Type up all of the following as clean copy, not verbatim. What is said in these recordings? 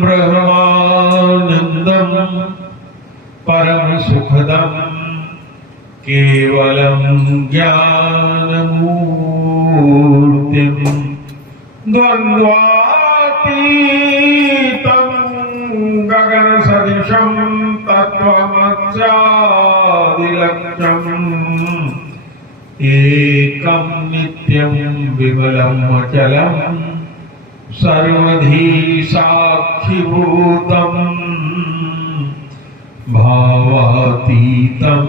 ब्रह्मानंदं परम सुखदं केवलं ज्ञानमूर्तिं द्वन्द्वातीतं गगनसदृशं तत्त्वमस्यादिलक्ष्यम् एकं नित्यं विमलं अचलं सर्वधी साक्षिभूतं भावातीतं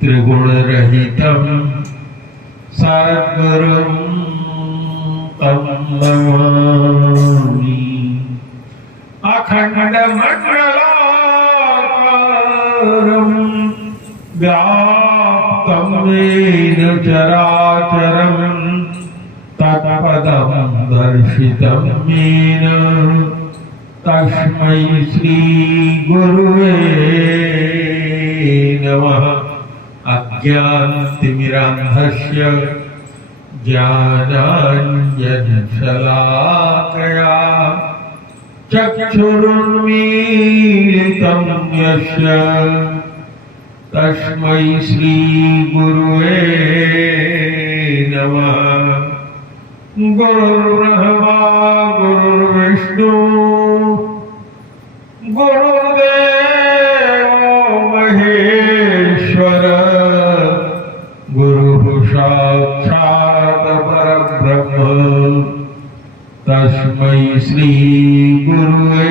त्रिगुणरहितं सद्गुरुं तं नमामि। अखण्डमण्डलाकारं व्याप्तं येन चराचरं तत्पदं दर्शितं येन तस्मै श्री गुरुवे नमः। अज्ञानतिमिरान्धस्य ज्ञानाञ्जनशलाकया चक्षुरुन्मीलितं यस्य तस्मै श्री गुरुवे नमः। गुरुर्ब्रह्मा गुरुर्विष्णु गुरुर्देवो महेश्वर गुरुः साक्षात् परब्रह्म तस्मै श्री गुरुवे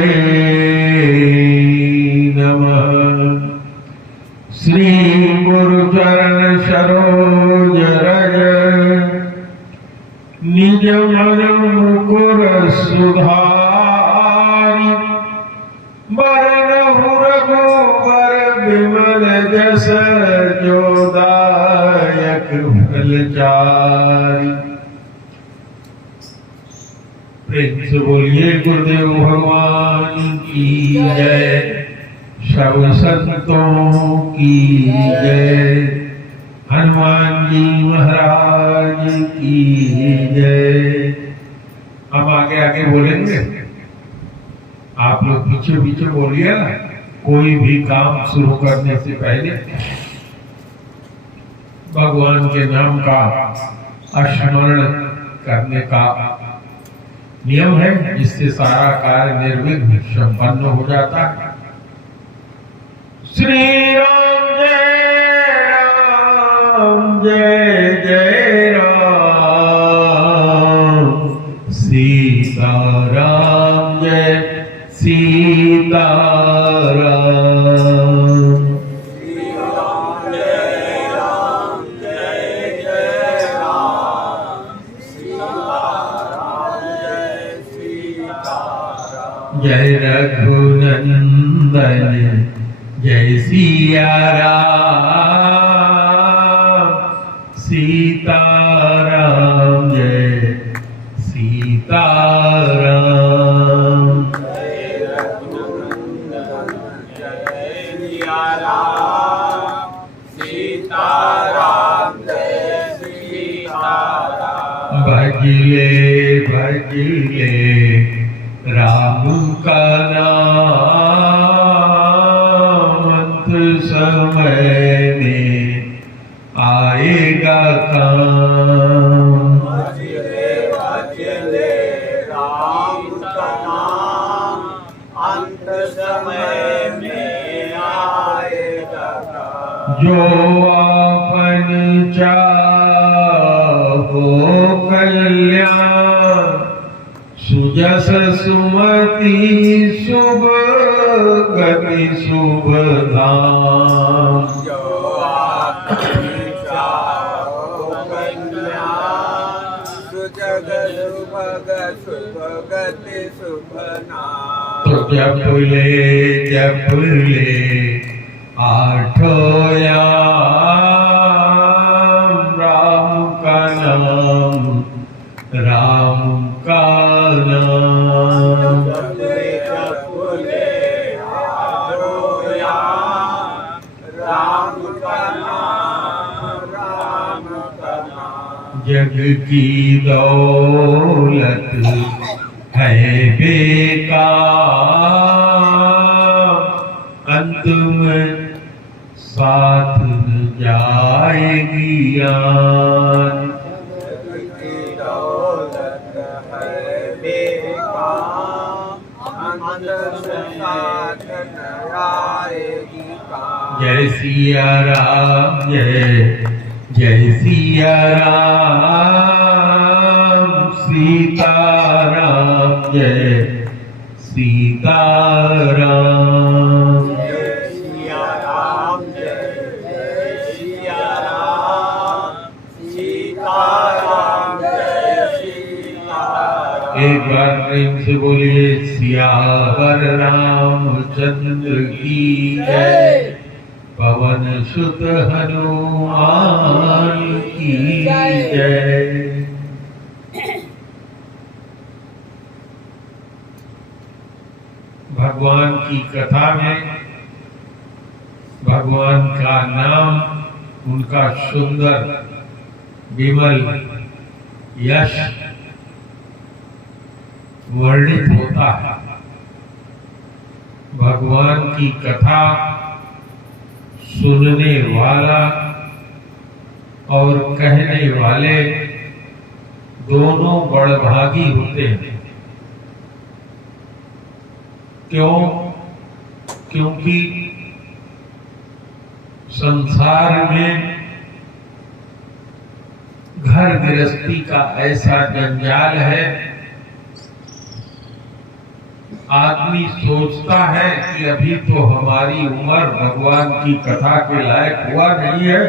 नमः। श्री गुरुचरण सरोज रज निज मन मुकुर सुधारि बरनहु रघुबर बिमल जस जोदायक फलचारि। प्रेम से बोलिए गुरुदेव भगवान की जय, सब संतों की जय, हनुमान जी महाराज की जय। हम आगे आगे बोलेंगे, आप लोग पीछे पीछे बोलिए ना। कोई भी काम शुरू करने से पहले भगवान के नाम का स्मरण करने का नियम है, जिससे सारा कार्य निर्विघ्न संपन्न हो जाता है। श्री राम जय जय राम, सीता राम जय सीताराम। श्री राम जय जय राम, सीताराम जय सीताराम। जय रघुनंदन जय सिया राम, सीताराम जय सीताराम। सीताराम जय सीताराम। भजले भजले राम का नाम, अंत समय में आएगा काम। भजले भजले राम का नाम, अंत समय में आएगा काम। जो आपन चाहो कल्याण, सुजस सुमति शुभ गति शुभ धाम। जो आपन चाहो कल्याण, सुजग सुभग शुभ गति शुभ नाम। तो जप ले आठों याम, राम का नाम राम का नाम। जग की दौलत है बेकार, अंत में साथ न जाएगी यार। जय सिया राम, जय जय सिया राम, सीताराम जय सीताराम। जय सिया राम, जय जय सिया राम, सीताराम जय सीताराम। एक बार प्रेम से बोलिए सियावर रामचंद्र की जय, पवन सुत हनुमान की जय। भगवान की कथा में भगवान का नाम, उनका सुंदर विमल यश वर्णित होता है। भगवान की कथा सुनने वाला और कहने वाले दोनों बड़भागी होते हैं। क्यों? क्योंकि संसार में घर गृहस्थी का ऐसा जंजाल है, आदमी सोचता है कि अभी तो हमारी उम्र भगवान की कथा के लायक हुआ नहीं है,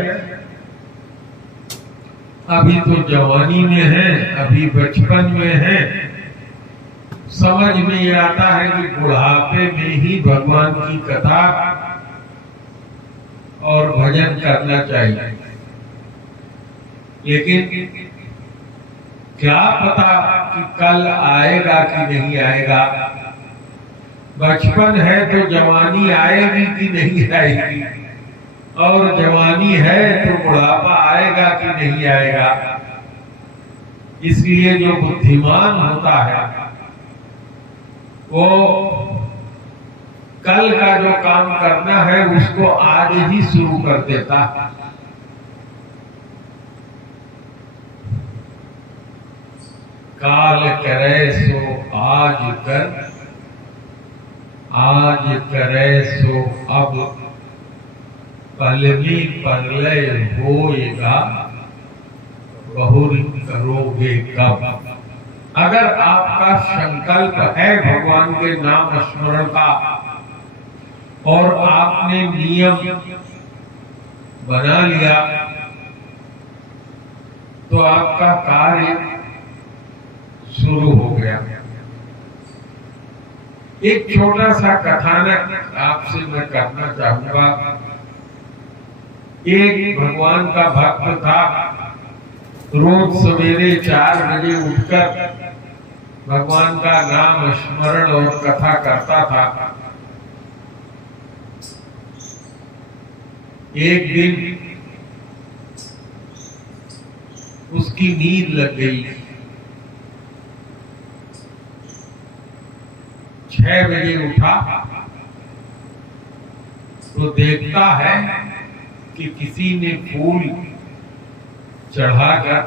अभी तो जवानी में है, अभी बचपन में है। समझ में ये आता है कि बुढ़ापे में ही भगवान की कथा और भजन करना चाहिए। लेकिन क्या पता कि कल आएगा कि नहीं आएगा। बचपन है तो जवानी आएगी कि नहीं आएगी, और जवानी है तो बुढ़ापा आएगा कि नहीं आएगा। इसलिए जो बुद्धिमान होता है वो कल का जो काम करना है उसको आज ही शुरू कर देता। काल करे सो आज कर, आज करे सो अब, पलमी परलय होएगा, बहुर करोगे कब। अगर आपका संकल्प है भगवान के नाम स्मरण का और आपने नियम बना लिया तो आपका कार्य शुरू हो गया। एक छोटा सा कथानक आपसे मैं करना चाहूंगा। एक भगवान का भक्त था, रोज सवेरे 4 बजे उठकर भगवान का नाम स्मरण और कथा करता था। एक दिन उसकी नींद लग गई। 6 बजे उठा तो देखता है कि किसी ने फूल चढ़ाकर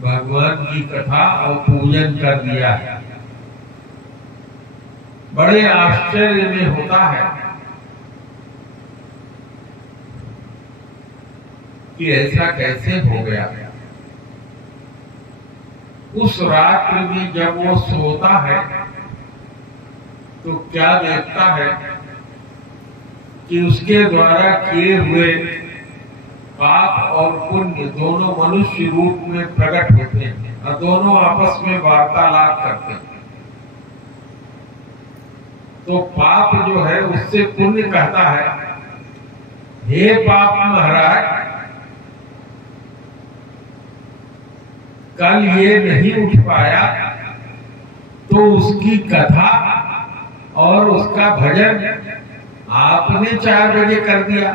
भगवान की कथा और पूजन कर दिया है। बड़े आश्चर्य में होता है कि ऐसा कैसे हो गया। उस रात्रि में जब वो सोता है तो क्या देखता है कि उसके द्वारा किए हुए पाप और पुण्य दोनों मनुष्य रूप में प्रकट होते हैं और दोनों आपस में वार्तालाप करते हैं। तो पाप जो है उससे पुण्य कहता है, हे पाप महाराज, कल ये नहीं उठ पाया तो उसकी कथा और उसका भजन आपने 4 बजे कर दिया।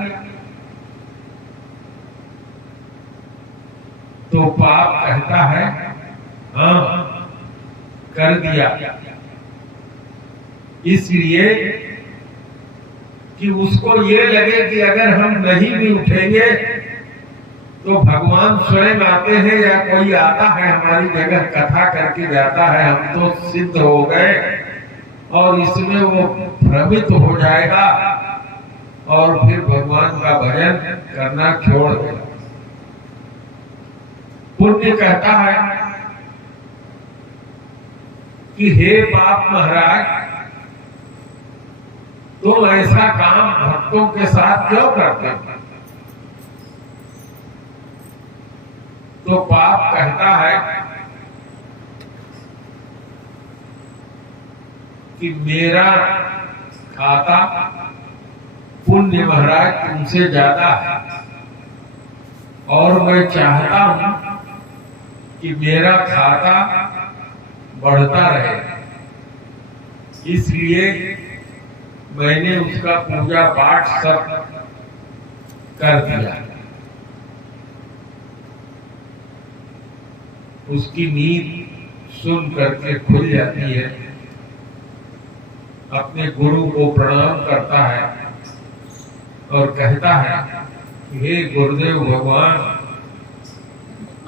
तो पाप कहता है हाँ कर दिया, इसलिए कि उसको ये लगे कि अगर हम नहीं भी उठेंगे तो भगवान स्वयं आते हैं या कोई आता है हमारी जगह कथा करके जाता है, हम तो सिद्ध हो गए, और इसमें वो भ्रमित हो जाएगा और फिर भगवान का भजन करना छोड़ देगा। पुण्य कहता है कि हे पाप महाराज, तुम ऐसा काम भक्तों के साथ क्यों करते हो? तो पाप कहता है कि मेरा खाता पुण्य महाराज तुमसे ज्यादा है, और मैं चाहता हूं कि मेरा खाता बढ़ता रहे, इसलिए मैंने उसका पूजा पाठ सब कर दिया। उसकी नींद सुन करके खुल जाती है, अपने गुरु को प्रणाम करता है और कहता है कि हे गुरुदेव भगवान,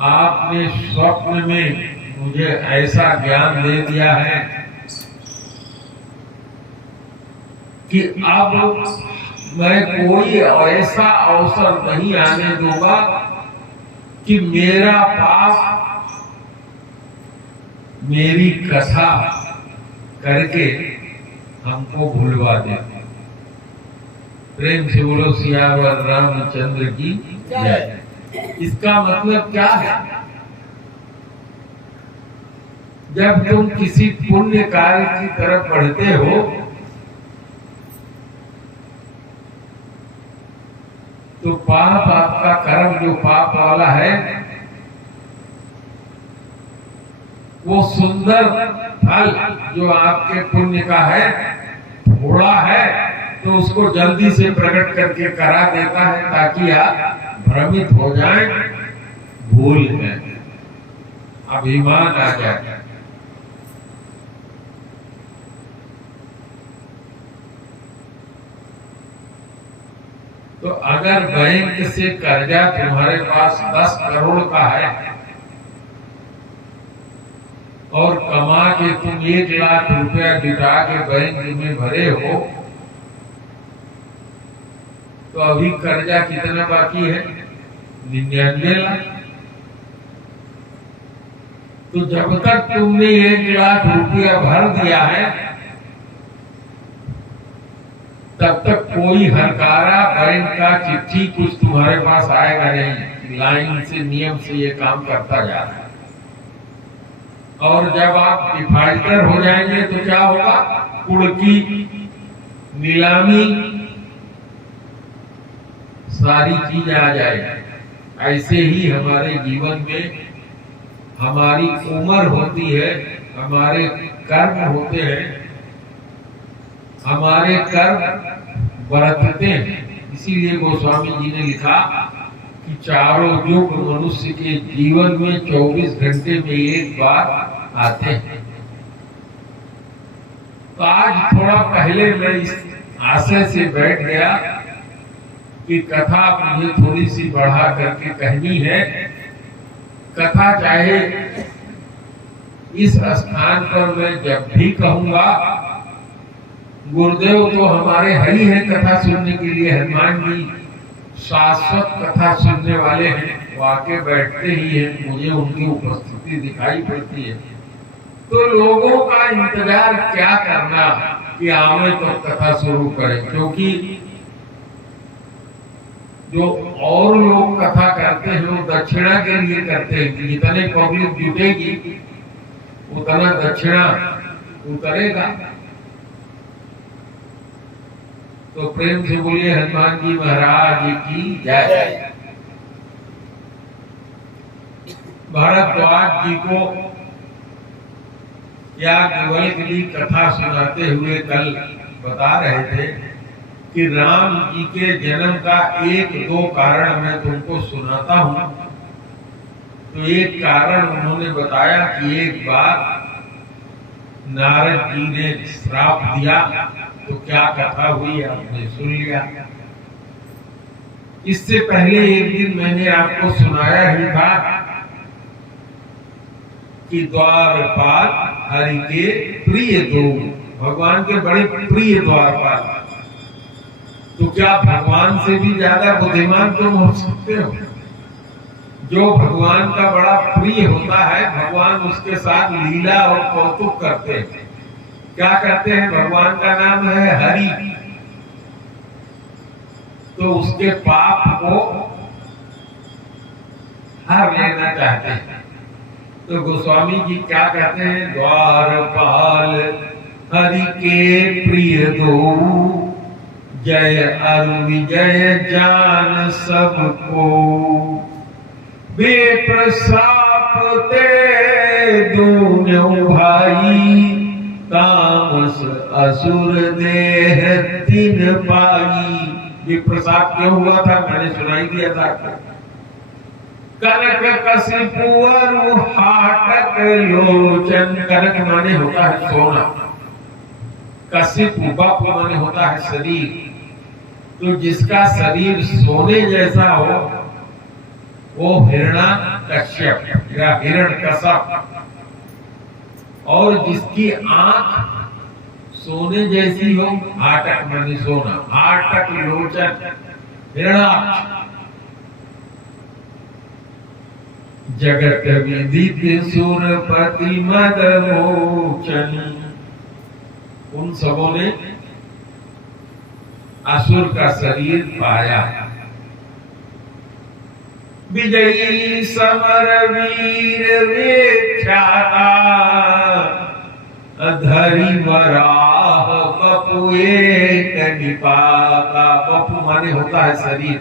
आपने स्वप्न में मुझे ऐसा ज्ञान दे दिया है कि अब मैं कोई ऐसा अवसर नहीं आने दूंगा कि मेरा पाप मेरी कथा करके हमको भूलवा दे। प्रेम से बोलो सियावर रामचंद्र की जय। इसका मतलब क्या है? जब तुम किसी पुण्य कार्य की तरफ बढ़ते हो तो पाप आपका कर्म जो पाप वाला है वो सुंदर फल जो आपके पुण्य का है थोड़ा है तो उसको जल्दी से प्रकट करके करा देता है ताकि आप भ्रमित हो जाएं, भूल जाएं, अभिमान आ जाए। तो अगर बैंक से कर्जा तुम्हारे पास 10 करोड़ का है और कमा के तुम 1 लाख रुपया जुटा के बैंक में भरे हो तो अभी कर्जा कितना बाकी है? 99 लाख। तो जब तक तुमने 1 लाख रुपया भर दिया है तब तक कोई हरकारा बैंक का चिट्ठी कुछ तुम्हारे पास आएगा नहीं। लाइन से नियम से ये काम करता जा रहा है। और जब आप डिफाल्टर हो जाएंगे तो क्या होगा? कुड़की, नीलामी, सारी चीज आ जाएगी। ऐसे ही हमारे जीवन में हमारी उम्र होती है, हमारे कर्म होते हैं, हमारे कर्म बरतते हैं। इसीलिए गोस्वामी जी ने लिखा कि चारों युग मनुष्य के जीवन में 24 घंटे में एक बार आते हैं। तो आज थोड़ा पहले मैं इस आशय से बैठ गया कि कथा मुझे थोड़ी सी बढ़ा करके कहनी है। कथा चाहे इस स्थान पर मैं जब भी कहूंगा, गुरुदेव तो हमारे हरी हैं कथा सुनने के लिए, हनुमान जी शाश्वत कथा सुनने वाले हैं, वो आके बैठते ही हैं, मुझे उनकी उपस्थिति दिखाई पड़ती है। तो लोगों का इंतजार क्या करना कि आवे तो कथा शुरू करें, क्योंकि जो और लोग कथा करते हैं वो दक्षिणा के लिए करते हैं कि जितने पब्लिक जुटेगी उतना दक्षिणा उतरेगा। तो प्रेम से बोलिए हनुमान जी महाराज की जय। भारद्वाज जी को याज्ञवल्क्य जी कथा सुनाते हुए कल बता रहे थे कि राम जी के जन्म का 1-2 कारण मैं तुमको सुनाता हूं। तो एक कारण उन्होंने बताया कि एक बार नारद जी ने श्राप दिया, तो क्या कथा हुई आपने सुन लिया। इससे पहले एक दिन मैंने आपको सुनाया ही था कि द्वारपाल हरि के प्रिय दो, भगवान के बड़े प्रिय द्वारपाल। तो क्या भगवान से भी ज्यादा बुद्धिमान तुम हो सकते हो? जो भगवान का बड़ा प्रिय होता है, भगवान उसके साथ लीला और कौतुक करते हैं। क्या करते हैं? भगवान का नाम है हरि, तो उसके पाप को हर लेना चाहते हैं। तो गोस्वामी जी क्या कहते हैं? द्वारपाल हरि के प्रिय दो, जय अरु विजय जान सबको, वे प्रसाप ते दोनों भाई, तामस असुर देह तीन पाई। ये प्रसाप क्यों हुआ था? मैंने सुनाई दिया था आपको। कनक कसिपु अरु हाटक लोचन, कनक माने होता है सोना, कसिपु बप माने होता है शरीर। तो जिसका शरीर सोने जैसा हो वो हिरण्यकश्यप या हिरण्यकश्यप, और जिसकी आंख सोने जैसी हो, हाटक माने सोना, हाटक लोचन हिरणाक्ष। जगत विदित सुरपति मद मोचन, उन सबों ने असुर का शरीर पाया। विजयी समर वीर विख्याता, धरी वराह बपु एक निपाता। बपु माने होता है शरीर।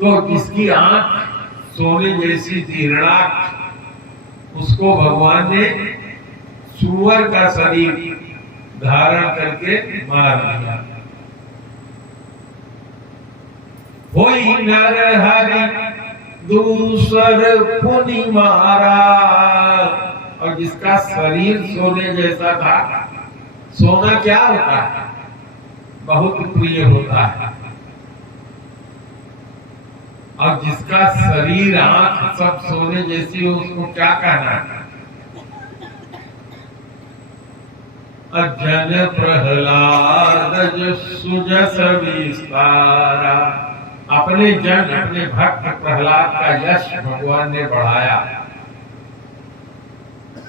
तो जिसकी आंख सोने जैसी थी, हिरणाक्ष, उसको भगवान ने सुअर का शरीर धारण करके मार दिया। होई नर हरि दूसर पुनि मारा, और जिसका शरीर सोने जैसा था, सोना क्या होता है? बहुत प्रिय होता है। और जिसका शरीर आंख सब सोने जैसी हो, उसको क्या कहना है? अजन प्रहलाद सुजस विस्तारा, अपने जन अपने भक्त प्रहलाद का यश भगवान ने बढ़ाया।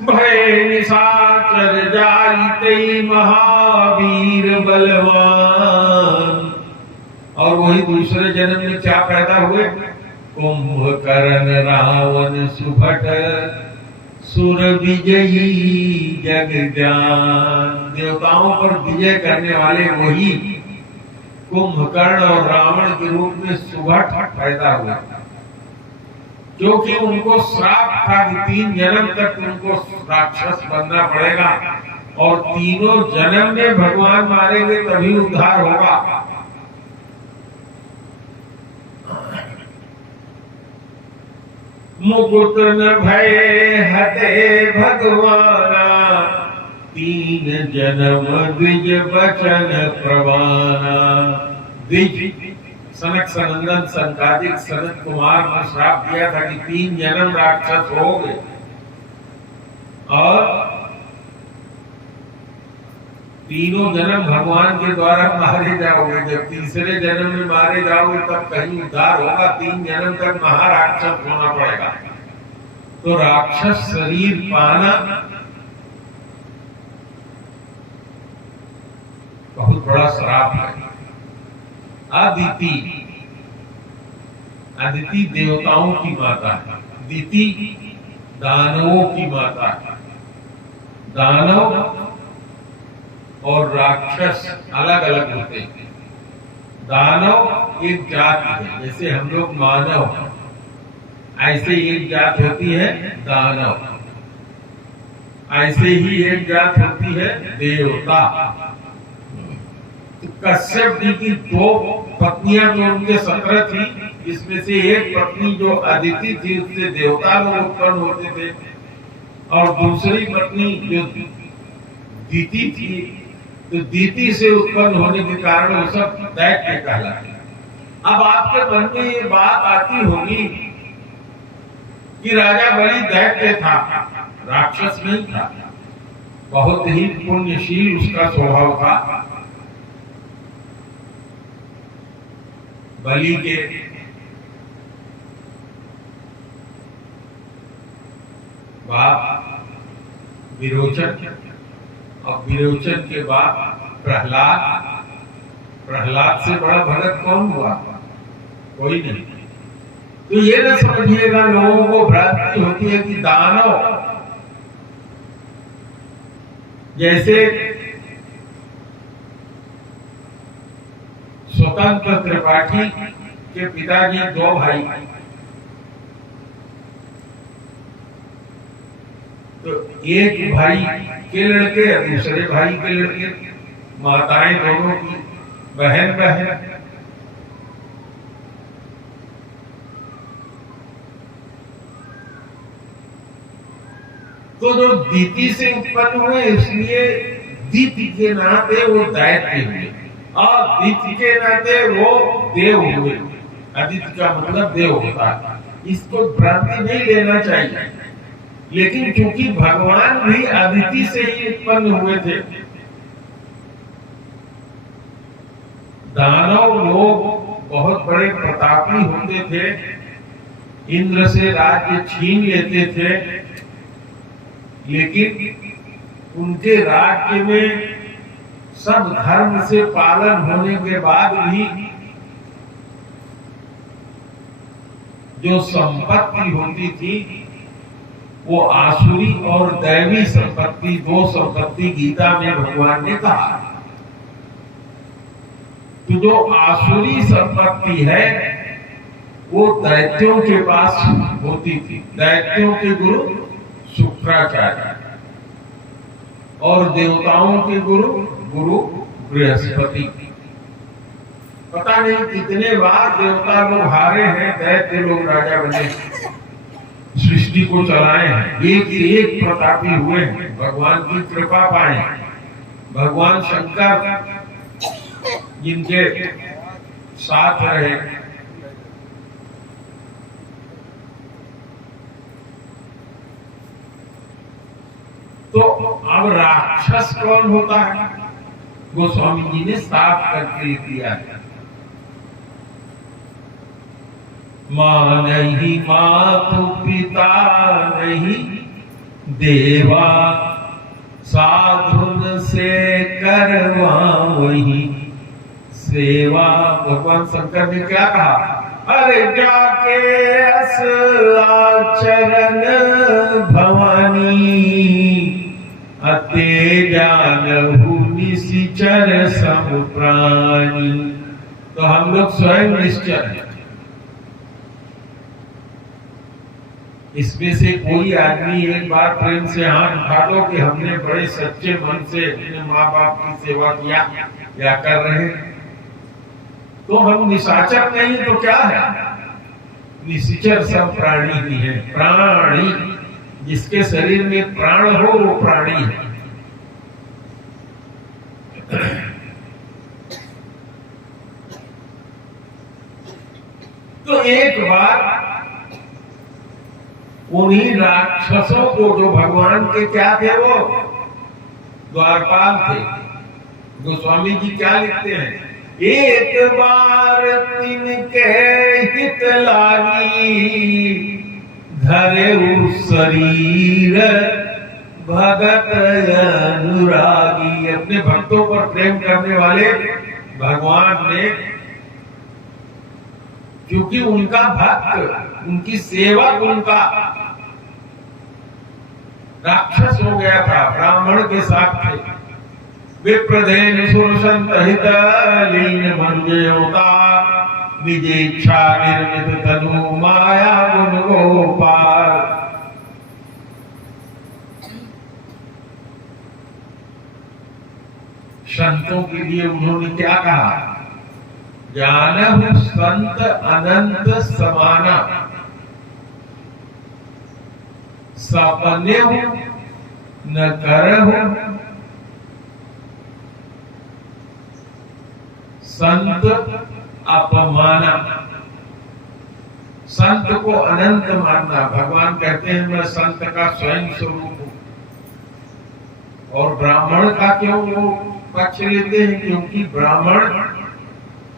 भय निशाचर जाइते महावीर बलवान, और वही दूसरे जन्म में क्या पैदा हुए? कुंभकर्ण रावण सुभट सुर विजयी जग ज्ञान, देवताओं पर विजय करने वाले वही कुंभकर्ण और रावण के रूप में सुभट पैदा हुआ, क्योंकि उनको श्राप था कि 3 जन्म तक उनको राक्षस बनना पड़ेगा, और तीनों जन्म में भगवान मारेंगे तभी उद्धार होगा। मुकुट न भय हते भगवाना, 3 जन्म द्विज बचन प्रवाना। द्विज सनक सनंदन संकादिक सनत कुमार ने श्राप दिया था कि 3 जन्म राक्षस हो गए, और तीनों जन्म भगवान के द्वारा मारे जाओगे। जब तीसरे जन्म में मारे जाओगे तब कहीं उद्धार होगा, 3 जन्म तक महाराक्षस होना पड़ेगा। तो राक्षस शरीर पाना बहुत बड़ा श्राप है। अदिति, अदिति देवताओं की माता है, दिति दानवों की माता है। दानव और राक्षस अलग अलग होते हैं। दानव एक जाति है, जैसे हम लोग मानव हैं, ऐसे एक जात होती है दानव, ऐसे ही एक जात होती है देवता। तो कश्यप जी की 2 पत्नियां जो उनके 17 थी, जिसमें से एक पत्नी जो अदिति थी उससे देवता लोग उत्पन्न होते थे, और दूसरी पत्नी जो दीति थी, तो दीति से उत्पन्न होने के कारण वो सब दैत्य कहलाते। अब आपके मन में ये बात आती होगी कि राजा बलि दैत्य था, राक्षस नहीं था, बहुत ही पुण्यशील उसका स्वभाव था। बलि के बाप विरोचन, और विरोचन के बाद प्रहलाद, प्रहलाद से बड़ा भगत कौन हुआ? कोई नहीं। तो ये ना समझिएगा, लोगों को भ्रांति होती है कि दानव, जैसे स्वतंत्र त्रिपाठी के पिताजी दो भाई, तो एक भाई के लड़के और दूसरे भाई के लड़के, माताएं दोनों की बहन बहन। तो जो दीति से उत्पन्न हुए इसलिए दीति के नाते वो दैत्य हुए, और दीति के नाते वो देव हुए। अदिति का मतलब देव होता है, इसको भ्रांति नहीं लेना चाहिए। लेकिन क्योंकि भगवान भी अदिति से ही उत्पन्न हुए थे, दानव लोग बहुत बड़े प्रतापी होते थे, इंद्र से राज्य छीन लेते थे, लेकिन उनके राज्य में सब धर्म से पालन होने के बाद भी जो संपत्ति होती थी वो आसुरी और दैवी संपत्ति, दो संपत्ति गीता में भगवान ने कहा। तो जो आसुरी संपत्ति है वो दैत्यों के पास होती थी। दैत्यों के गुरु शुक्राचार्य और देवताओं के गुरु बृहस्पति। पता नहीं कितने बार देवता लोग हारे हैं, दैत्य लोग राजा बने, सृष्टि को चलाए हैं, एक से एक प्रतापी हुए हैं, भगवान की कृपा पाए। भगवान शंकर जिनके साथ रहे, तो अब राक्षस कौन होता है? गोस्वामी जी ने साफ करके दिया है। मां नहीं, मातु पिता नहीं, देवा साधुन से करवा वही सेवा। भगवान शंकर ने क्या कहा? अरे जाके अस आचरण भवानी, अते जानहु निश्चर सम प्राणी। तो हम लोग स्वयं निश्चर हैं। इसमें से कोई आदमी एक बार प्रेम से हाथ उठा दो कि हमने बड़े सच्चे मन से अपने माँ बाप की सेवा किया या कर रहे हैं, तो हम निशाचर नहीं तो क्या है? निश्चर सब प्राणी ही है। प्राणी, जिसके शरीर में प्राण हो वो प्राणी है। तो एक बार उन्हीं राक्षसों को, जो भगवान के क्या थे, वो द्वारपाल थे। गोस्वामी जी क्या लिखते हैं? एक बार तिनके हित लागी, धरे शरीर भगत अनुरागी। अपने भक्तों पर प्रेम करने वाले भगवान ने, क्योंकि उनका भक्त, उनकी सेवा, उनका राक्षस हो गया था, ब्राह्मण के साथ थे। विप्रधेन सुरसंत हित लीन मंजयोता, विजेच्छा निर्मित तनु माया गुण गोपाल। संतों के लिए उन्होंने क्या कहा? जानहु संत अनंत समाना, सपन्यहु न करहु संत अपमाना। संत को अनंत मानना, भगवान कहते हैं मैं संत का स्वयं स्वरूप हूं। और ब्राह्मण का क्यों वो पक्ष लेते हैं? क्योंकि ब्राह्मण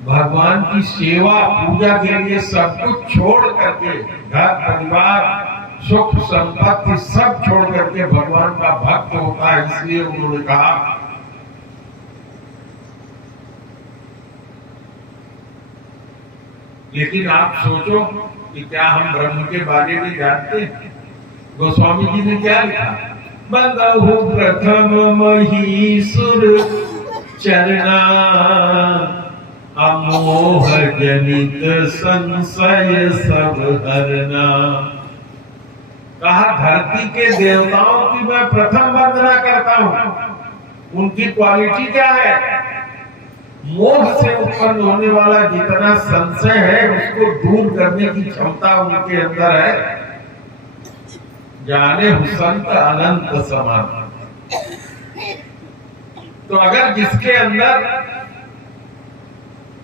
भगवान की सेवा पूजा के लिए सब कुछ छोड़ करके, घर परिवार सुख संपत्ति सब छोड़ करके भगवान का भक्त होता है। इसलिए उन्होंने कहा लेकिन आप सोचो कि क्या हम ब्रह्म के बारे में जानते हैं? गोस्वामी जी ने क्या लिखा? बंदहु प्रथम महीसुर चरना, अमोह जनित संशय सब हरना। कहा धरती के देवताओं की मैं प्रथम वंदना करता हूं। उनकी क्वालिटी क्या है? मोह से उत्पन्न होने वाला जितना संशय है उसको दूर करने की क्षमता उनके अंदर है। जाने संत अनंत समान। तो अगर जिसके अंदर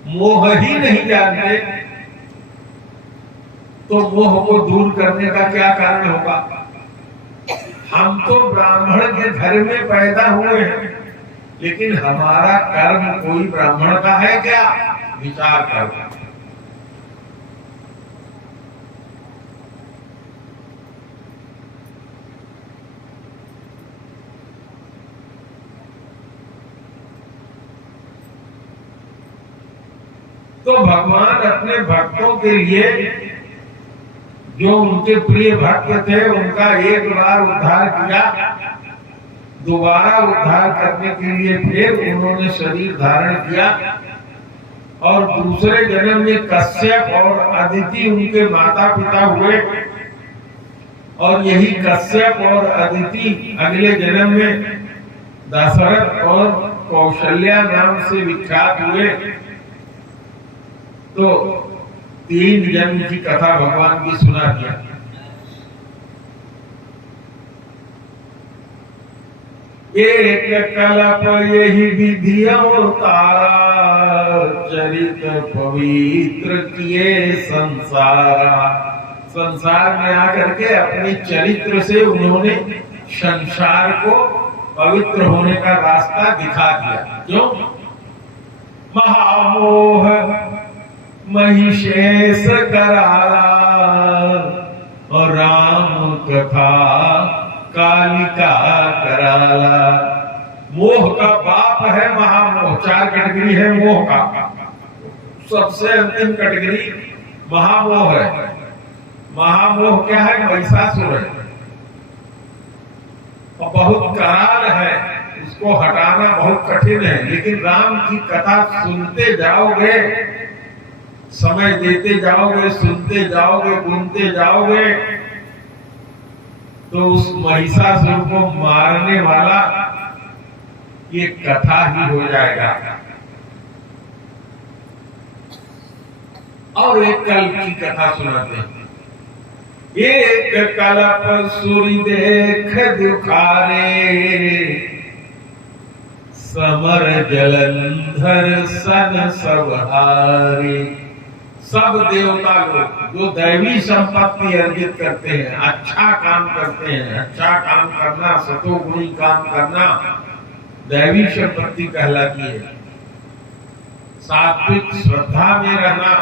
मोह ही नहीं जानते तो मोह को दूर करने का क्या कारण होगा? हम तो ब्राह्मण के घर में पैदा हुए हैं, लेकिन हमारा कर्म कोई ब्राह्मण का है क्या? विचार कर। तो भगवान अपने भक्तों के लिए, जो उनके प्रिय भक्त थे, उनका एक बार उद्धार किया, दोबारा उद्धार करने के लिए फिर उन्होंने शरीर धारण किया और दूसरे जन्म में कश्यप और अदिति उनके माता पिता हुए। और यही कश्यप और अदिति अगले जन्म में दशरथ और कौशल्या नाम से विख्यात हुए। तो 3 जन्म की कथा भगवान की सुना दिया। एक कल्प यही विधि अवतारा, चरित पवित्र किए संसारा। संसार में आकर के अपने चरित्र से उन्होंने संसार को पवित्र होने का रास्ता दिखा दिया। क्यों? महामोह महिषेष कराला, और राम कथा कालिका कराला। मोह का बाप है महामोह। 4 कैटेगरी है मोह का। सबसे अंतिम कैटेगरी महामोह है। महामोह क्या है? महिषासुर है और बहुत कराल है, उसको हटाना बहुत कठिन है। लेकिन राम की कथा सुनते जाओगे, समय देते जाओगे, सुनते जाओगे, गुनते जाओगे, तो उस महिषासुर को मारने वाला ये कथा ही हो जाएगा। और एक कल्प की कथा सुनाते हैं। एक कल्प सूर्य देख दुखारे, समर जलंधर सन सब हारे। सब देवता लोग जो दैवी संपत्ति अर्जित करते हैं, अच्छा काम करते हैं, अच्छा काम करना, सतोगुणी काम करना दैवी संपत्ति कहलाती है। सात्विक श्रद्धा में रहना,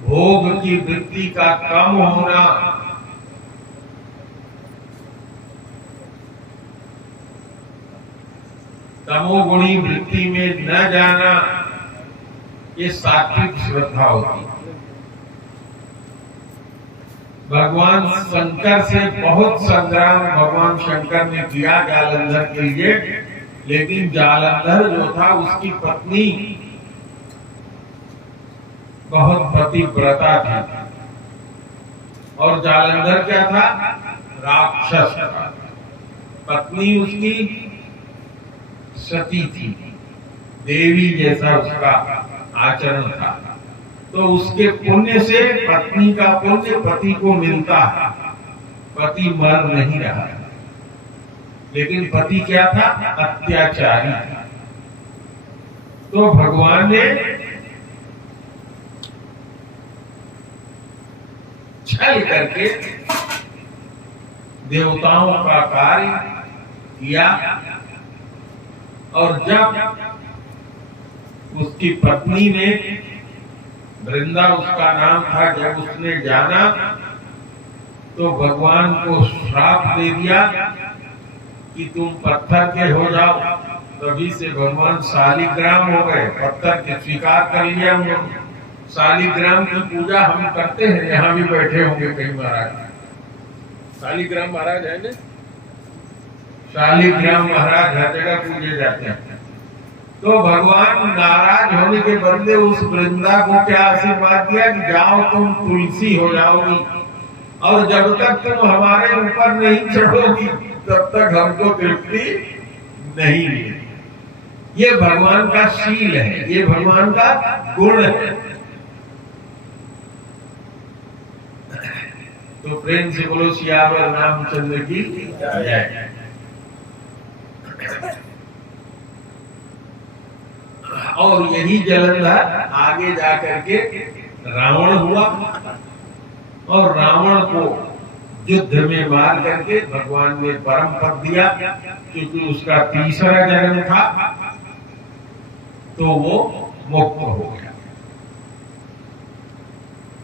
भोग की वृत्ति का कम होना, तमोगुणी वृत्ति में न जाना, ये सात्विक श्रद्धा होती है। भगवान शंकर से बहुत संग्राम भगवान शंकर ने किया जालंधर के लिए, लेकिन जालंधर जो था उसकी पत्नी बहुत पतिव्रता थी। और जालंधर क्या था? राक्षस था। पत्नी उसकी सती थी। देवी जैसा उसका आचरण था। तो उसके पुण्य से पत्नी का पुण्य पति को मिलता है। पति मर नहीं रहा, लेकिन पति क्या था? अत्याचारी था। तो भगवान ने छल करके देवताओं का कार्य किया, और जब उसकी पत्नी ने, वृंदा उसका नाम था, जब उसने जाना तो भगवान को श्राप दे दिया कि तुम पत्थर के हो जाओ। तभी से भगवान शालिग्राम हो गए, पत्थर के स्वीकार कर लिया उन्होंने। शालिग्राम की पूजा हम करते हैं, यहाँ भी बैठे होंगे कई महाराज। शालिग्राम महाराज है ना, शालिग्राम महाराज हर जगह पूजे जाते हैं। तो भगवान नाराज होने के बदले उस वृंदा को क्या आशीर्वाद दिया कि जाओ तुम तुलसी हो जाओगी, और जब तक तुम हमारे ऊपर नहीं चढ़ोगी तब तक हमको तृप्ति नहीं मिलेगी। ये भगवान का शील है, ये भगवान का गुण है। तो प्रेम से बोलो सियावर रामचंद्र की जय। और यही जलंधर आगे जाकर के रावण हुआ, और रावण को युद्ध में मार करके भगवान ने परम पद दिया, क्योंकि उसका तीसरा जन्म था, तो वो मुक्त हो गया।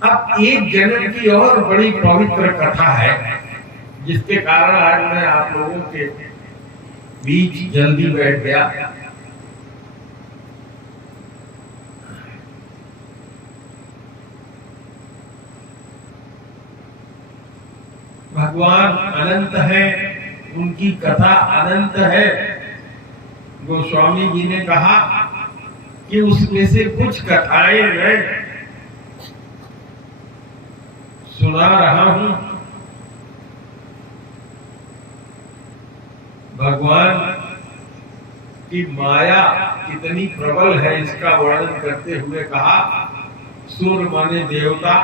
अब एक जन्म की और बड़ी पवित्र कथा है, जिसके कारण आज मैं आप लोगों के बीच जल्दी बैठ गया। भगवान अनंत है, उनकी कथा अनंत है। गोस्वामी जी ने कहा कि उसमें से कुछ कथाएं मैं सुना रहा हूं। भगवान की माया कितनी प्रबल है, इसका वर्णन करते हुए कहा, सुर माने देवता,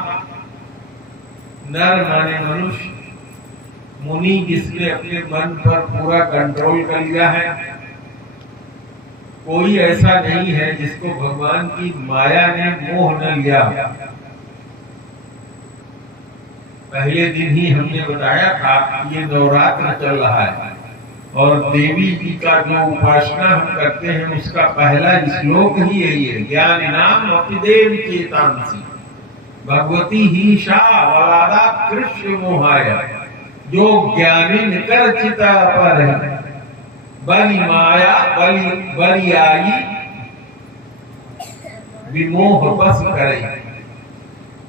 नर माने मनुष्य, मुनि जिसने अपने मन पर पूरा कंट्रोल कर लिया है। कोई ऐसा नहीं है जिसको भगवान की माया ने मोह न लिया। पहले दिन ही हमने बताया था कि ये नवरात्र चल रहा है, और देवी जी का जो उपासना हम करते हैं उसका पहला श्लोक ही यही है, ज्ञान नाम अपिदेव चेतांसी भगवती ही शावलादा कृष्ण मोहाया, जो ज्ञानी निकर चिता पर है, बलि माया बलि आई विमोह बस करे।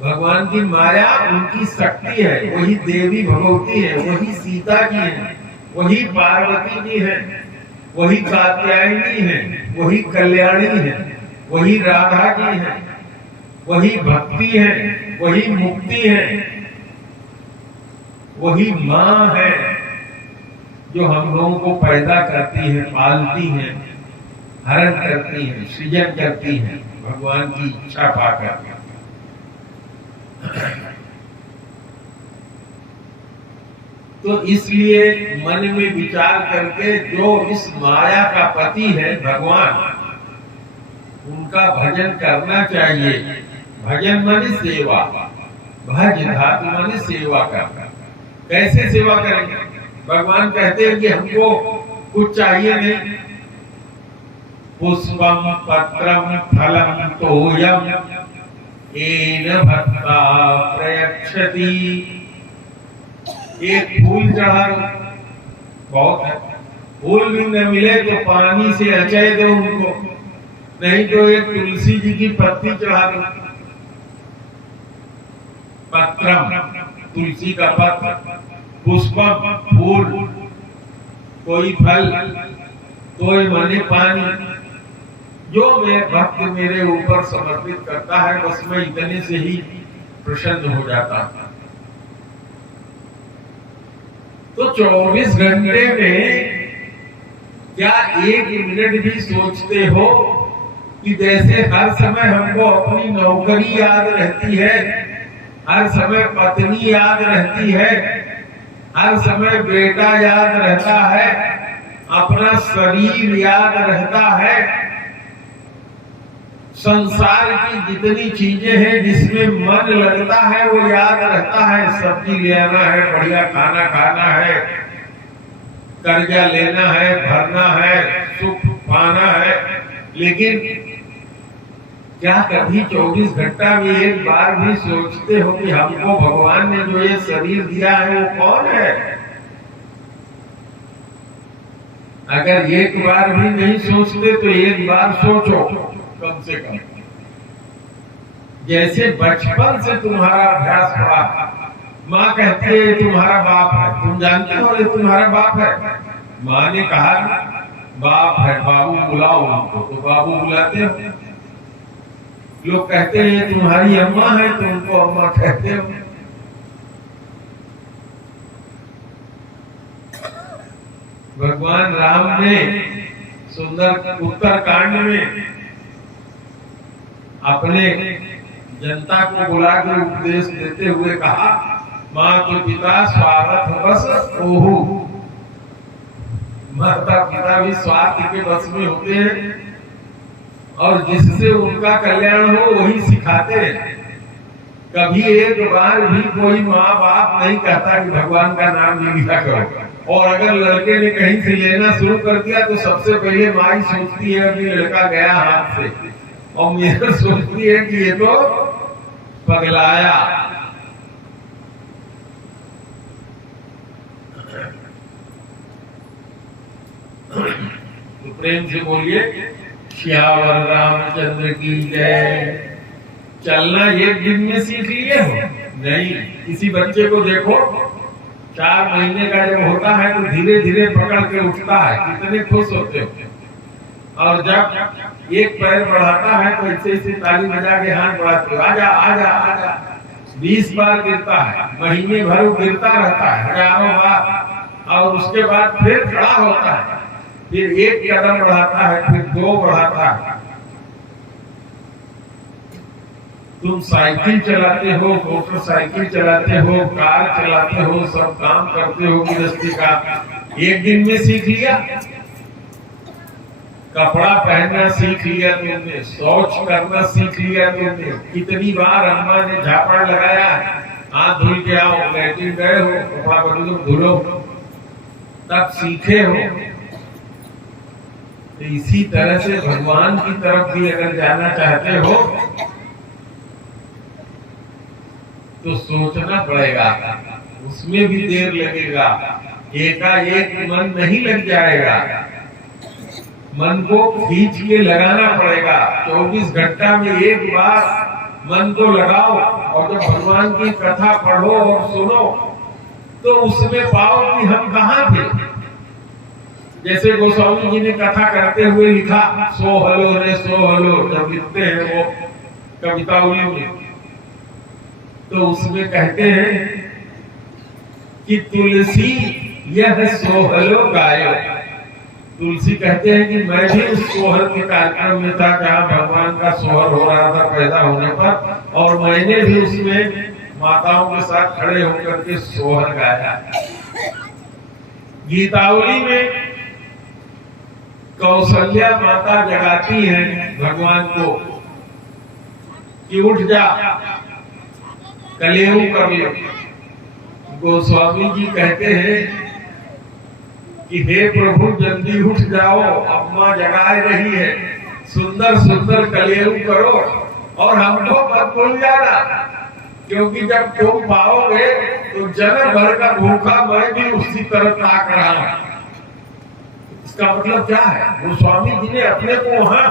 भगवान की माया उनकी शक्ति है, वही देवी भगवती है, वही सीता जी है, वही पार्वती जी है, वही कात्यायनी है, वही कल्याणी है, वही राधा जी है, वही भक्ति है, वही मुक्ति है, वही माँ है जो हम लोगों को पैदा करती है, पालती है, हरण करती है, सृजन करती है भगवान की इच्छा पाकर। तो इसलिए मन में विचार करके जो इस माया का पति है भगवान, उनका भजन करना चाहिए। भजन माने सेवा, भज धातु माने सेवा करना। कैसे सेवा करेंगे? भगवान कहते हैं कि हमको कुछ चाहिए नहीं, पुष्पम पत्रम फलम तोयम येन भक्ता प्रयच्छति। एक फूल चढ़ा दो, बहुत है। फूल भी न मिले तो पानी से अचय दो उनको, नहीं तो एक तुलसी जी की पत्ती चढ़ा दो। पत्रम तुलसी का पत्र, पुष्पम फूल, कोई फल, कोई माने पानी। जो मैं भक्त मेरे ऊपर समर्पित करता है, बस मैं इतने से ही प्रसन्न हो जाता हूं। तो 24 घंटे में क्या 1 मिनट भी सोचते हो कि जैसे हर समय हमको अपनी नौकरी याद रहती है, हर समय पत्नी याद रहती है, हर समय बेटा याद रहता है, अपना शरीर याद रहता है, संसार की जितनी चीजें हैं जिसमें मन लगता है वो याद रहता है। सब्जी ले आना है, बढ़िया खाना खाना है, कर्जा लेना है, भरना है, सुख पाना है, लेकिन क्या कभी 24 घंटा में एक बार भी सोचते हो कि हमको भगवान ने जो ये शरीर दिया है वो कौन है? अगर एक बार भी नहीं सोचते तो एक बार सोचो कम से कम। जैसे बचपन से तुम्हारा अभ्यास पड़ा, माँ कहती है तुम्हारा बाप है, तुम जानते हो ये तुम्हारा बाप है। माँ ने कहा बाप है, बाबू बुलाओ उनको, तो बाबू बुलाते हो। लोग कहते हैं तुम्हारी अम्मा है, तो उनको अम्मा कहते हो। भगवान राम ने सुंदर उत्तर कांड में अपने जनता को बुलाकर उपदेश देते हुए कहा, माँ के पिता स्वार्थ बस ओहु। माता पिता भी स्वार्थ के बस में होते हैं और जिससे उनका कल्याण हो वही सिखाते हैं। कभी एक बार भी कोई माँ बाप नहीं कहता कि भगवान का नाम नहीं लिया करो। और अगर लड़के ने कहीं से लेना शुरू कर दिया तो सबसे पहले माँ ही सोचती है कि लड़का गया हाथ से, और मेरा सोचती है कि ये तो पगलाया। तो प्रेम से बोलिए श्यावर रामचंद्र की जय। चलना एक दिन में सीख लिए हो? नहीं। किसी बच्चे को देखो 4 महीने का जब होता है तो धीरे धीरे पकड़ के उठता है, कितने खुश होते हो। और जब एक पैर बढ़ाता है तो ऐसे ऐसे ताली बजा के हाथ बढ़ाते हो, आजा आजा आजा। 20 बार गिरता है, महीने भर गिरता रहता है, हजारों बार, और उसके बाद फिर खड़ा होता है, फिर 1 कदम बढ़ाता है, फिर 2 बढ़ाता है। तुम साइकिल चलाते हो, मोटरसाइकिल चलाते हो, कार चलाते हो, सब काम करते हो गृहस्थी का, एक दिन में सीख लिया। कपड़ा पहनना सीख लिया तुमने, शौच करना सीख लिया तुमने। कितनी बार अम्मा ने झापड़ लगाया, हाथ धुल के आओ, लैट्रिन गए हो, कपड़ा बदलो धुलो, तब सीखे हो। तो इसी तरह से भगवान की तरफ भी अगर जाना चाहते हो तो सोचना पड़ेगा, उसमें भी देर लगेगा, एकाएक मन नहीं लग जाएगा, मन को खींच के लगाना पड़ेगा। 24 घंटा में एक बार मन को लगाओ, और जब भगवान की कथा पढ़ो और सुनो तो उसमें पाओ कि हम कहाँ थे। जैसे गोस्वामी जी ने कथा करते हुए लिखा, सो हलो रे सो हलो, जब लिखते हैं वो कवितावली में, तो उसमें कहते हैं कि तुलसी यह सोहलो गायो। तुलसी कहते हैं कि मैं भी उस सोहर के कार्यक्रम में था जहाँ भगवान का सोहर हो रहा था पैदा होने पर, और मैंने भी उसमें माताओं के साथ खड़े होकर के सोहर गाया। गीतावली में कौशल्या माता जगाती है भगवान को कि उठ जा, कलेऊ कर लो। गोस्वामी जी कहते हैं कि हे प्रभु जल्दी उठ जाओ, अम्मा जगाए रही है, सुंदर सुंदर कलेऊ करो और हमको मत भूल जाना, क्योंकि जब तुम पाओगे तो जन्म भर का भूखा मैं भी उसी तरह ताक रहा हूं। इसका मतलब क्या है? गोस्वामी जी ने अपने को वहां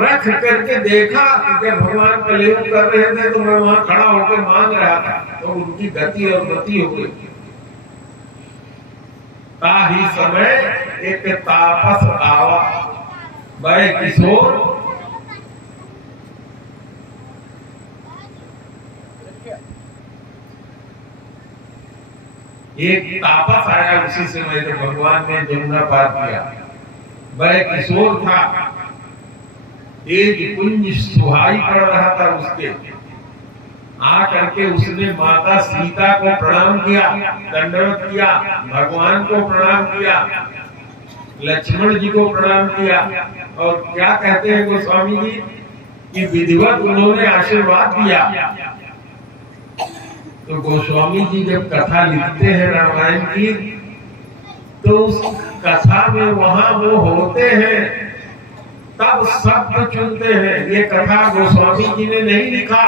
रख करके देखा कि जब भगवान कलेऊ कर रहे थे तो मैं वहां खड़ा होकर मांग रहा था, तो उनकी गति और गति हो गई। ताही समय एक तापस आवा, वह किशोर एक तापस आया, उसी समय जब भगवान ने जमुना पार किया। वह किशोर था, एक पुंज सुहाई पड़ रहा था उसके, आ करके उसने माता सीता को प्रणाम किया, दंडवत किया, भगवान को प्रणाम किया, लक्ष्मण जी को प्रणाम किया। और क्या कहते हैं गोस्वामी जी कि विधिवत उन्होंने आशीर्वाद दिया। तो गोस्वामी जी जब कथा लिखते हैं रामायण की, तो उस कथा में वहां वो होते हैं, तब शब्द चुनते हैं। ये कथा गोस्वामी जी ने नहीं लिखा,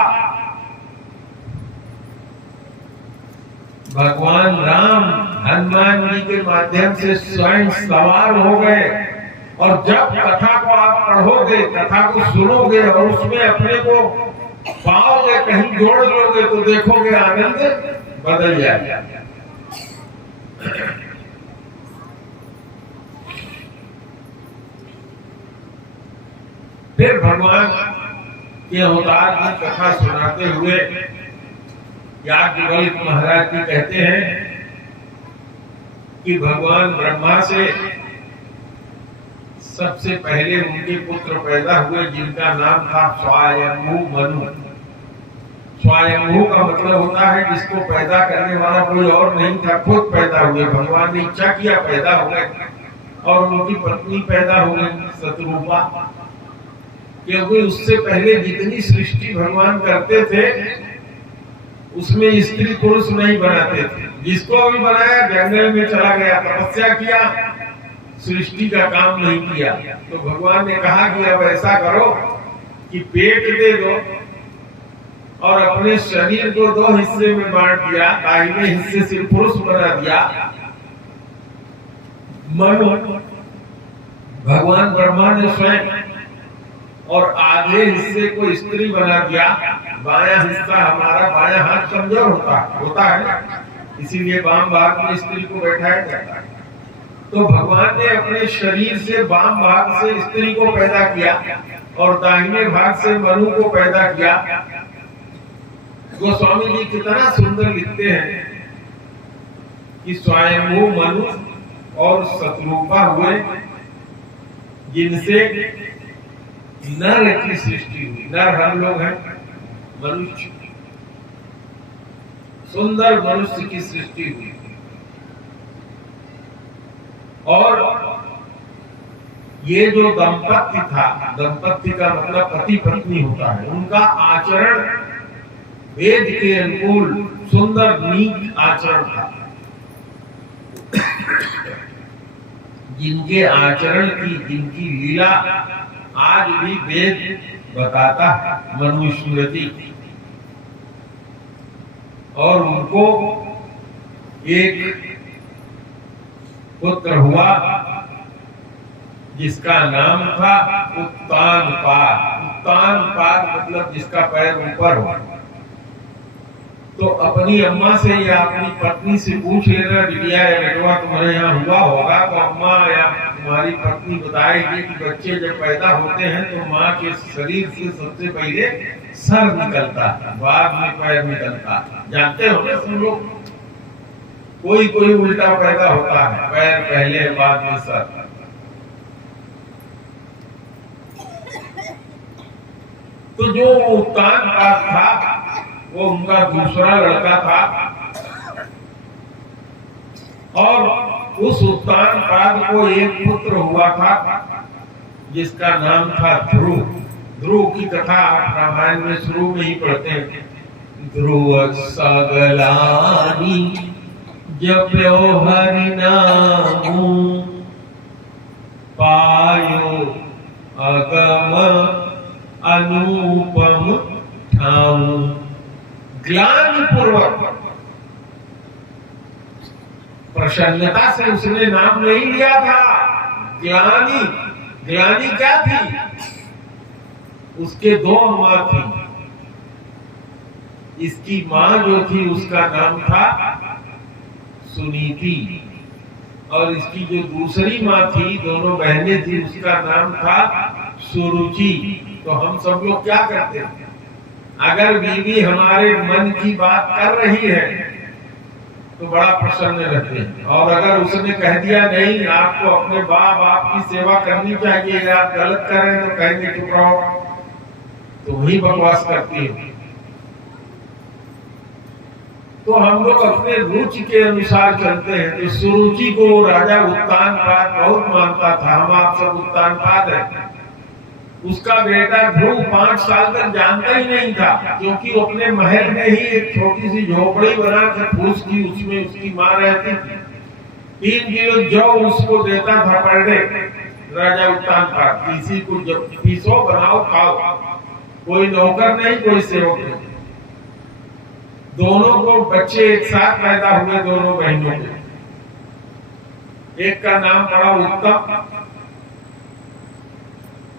भगवान राम हनुमान जी के माध्यम से स्वयं सवार हो गए। और जब कथा को आप पढ़ोगे, कथा को सुनोगे और उसमें अपने को पाओगे, कहीं जोड़ लोगे, तो देखोगे आनंद बदल जाएगा। फिर भगवान के अवतार की कथा सुनाते हुए याज्ञवल्क्य महाराज जी कहते हैं कि भगवान ब्रह्मा से सबसे पहले उनके पुत्र पैदा हुए, जिनका नाम था स्वयंभू मनु। स्वयंभू का मतलब होता है जिसको पैदा करने वाला कोई और नहीं था, खुद पैदा हुए। भगवान ने इच्छा किया, पैदा हो गए। और उनकी पत्नी पैदा हो गई शत्रुपा, क्योंकि उससे पहले जितनी सृष्टि भगवान करते थे उसमें स्त्री पुरुष नहीं बनाते थे। जिसको भी बनाया जंगल में चला गया, तपस्या किया, सृष्टि का काम नहीं किया। तो भगवान ने कहा कि अब ऐसा करो कि पेट दे दो और अपने शरीर को दो हिस्से में बांट दिया, दाहिने हिस्से से पुरुष बना दिया मनु, भगवान ब्रह्मा ने स्वयं, और आधे हिस्से को स्त्री बना दिया। बायां हिस्सा हमारा, बायां हाथ कमजोर होता है, इसीलिए वाम भाग में स्त्री को बैठाया जाता है। तो भगवान ने अपने शरीर से वाम भाग से स्त्री को पैदा किया और दाहिने भाग से मनु को पैदा किया। गोस्वामी जी कितना सुंदर लिखते हैं कि स्वयंभू मनु और शत्रुपा हुए, जिनसे नर की सृष्टि हुई। नर हम लोग हैं, मनुष्य, सुंदर मनुष्य की सृष्टि हुई। और ये जो दंपत्ति था, दंपत्ति का मतलब पति पत्नी होता है, उनका आचरण वेद के अनुकूल सुंदर नीक आचरण था। जिनके आचरण की, जिनकी लीला आज भी वेद बताता है, मनुस्मृति। और उनको एक पुत्र हुआ जिसका नाम था उत्तानपाद। उत्तानपाद मतलब जिसका पैर ऊपर हो। तो अपनी अम्मा से या अपनी पत्नी से पूछ लेना, बिटिया या बेटवा तुम्हारे यहाँ हुआ होगा, तो अम्मा या तुम्हारी पत्नी बताएगी कि बच्चे जब पैदा होते हैं तो माँ के शरीर से सबसे पहले सर निकलता है, बाद में पैर निकलता है। जानते हो ना सब लोग, कोई उल्टा पैदा होता है, पैर पहले बाद में सर। तो जो उत्तानपाद था वो उनका दूसरा लड़का था। और उस उत्तानपाद को एक पुत्र हुआ था जिसका नाम था ध्रुव। ध्रुव की कथा रामायण में शुरू में ही पढ़ते हैं। ध्रुव सगलानी जप्यो हरि नामु, पायो अगम अनुपम ठाऊ। ग्लानि पूर्वक, प्रसन्नता से उसने नाम नहीं लिया था। ग्लानि, ग्लानि क्या थी? उसके दो माँ थी। इसकी माँ जो थी उसका नाम था सुनीति, और इसकी जो दूसरी माँ थी, दोनों बहनें थी, उसका नाम था सुरुचि। तो हम सब लोग क्या करते हैं, अगर बीवी हमारे मन की बात कर रही है तो बड़ा प्रसन्न रहते हैं। और अगर उसने कह दिया नहीं, आपको अपने बाप बाप की सेवा करनी चाहिए, आप गलत करें तो कहेंगे चुप रहो, तो वही बकवास करती है। तो हम लोग अपने रुचि के अनुसार चलते हैं। तो सुरुचि को राजा उत्तानपाद बहुत मानता था, हम आप सब उत्तानपाद है। उसका बेटा ध्रुव 5 साल तक जानता ही नहीं था, क्योंकि अपने महल में ही एक छोटी सी झोपड़ी बना कर फूस की, उसमें उसकी माँ रहती थी। 3 किलो जौ उसको देता था पर डे राजा उत्तानपाद। किसी को जब पीसो बनाओ खाओ, कोई नौकर नहीं, कोई सेवक नहीं। दोनों को बच्चे एक साथ पैदा हुए, दोनों बहनों के। एक का नाम पड़ा उत्तम,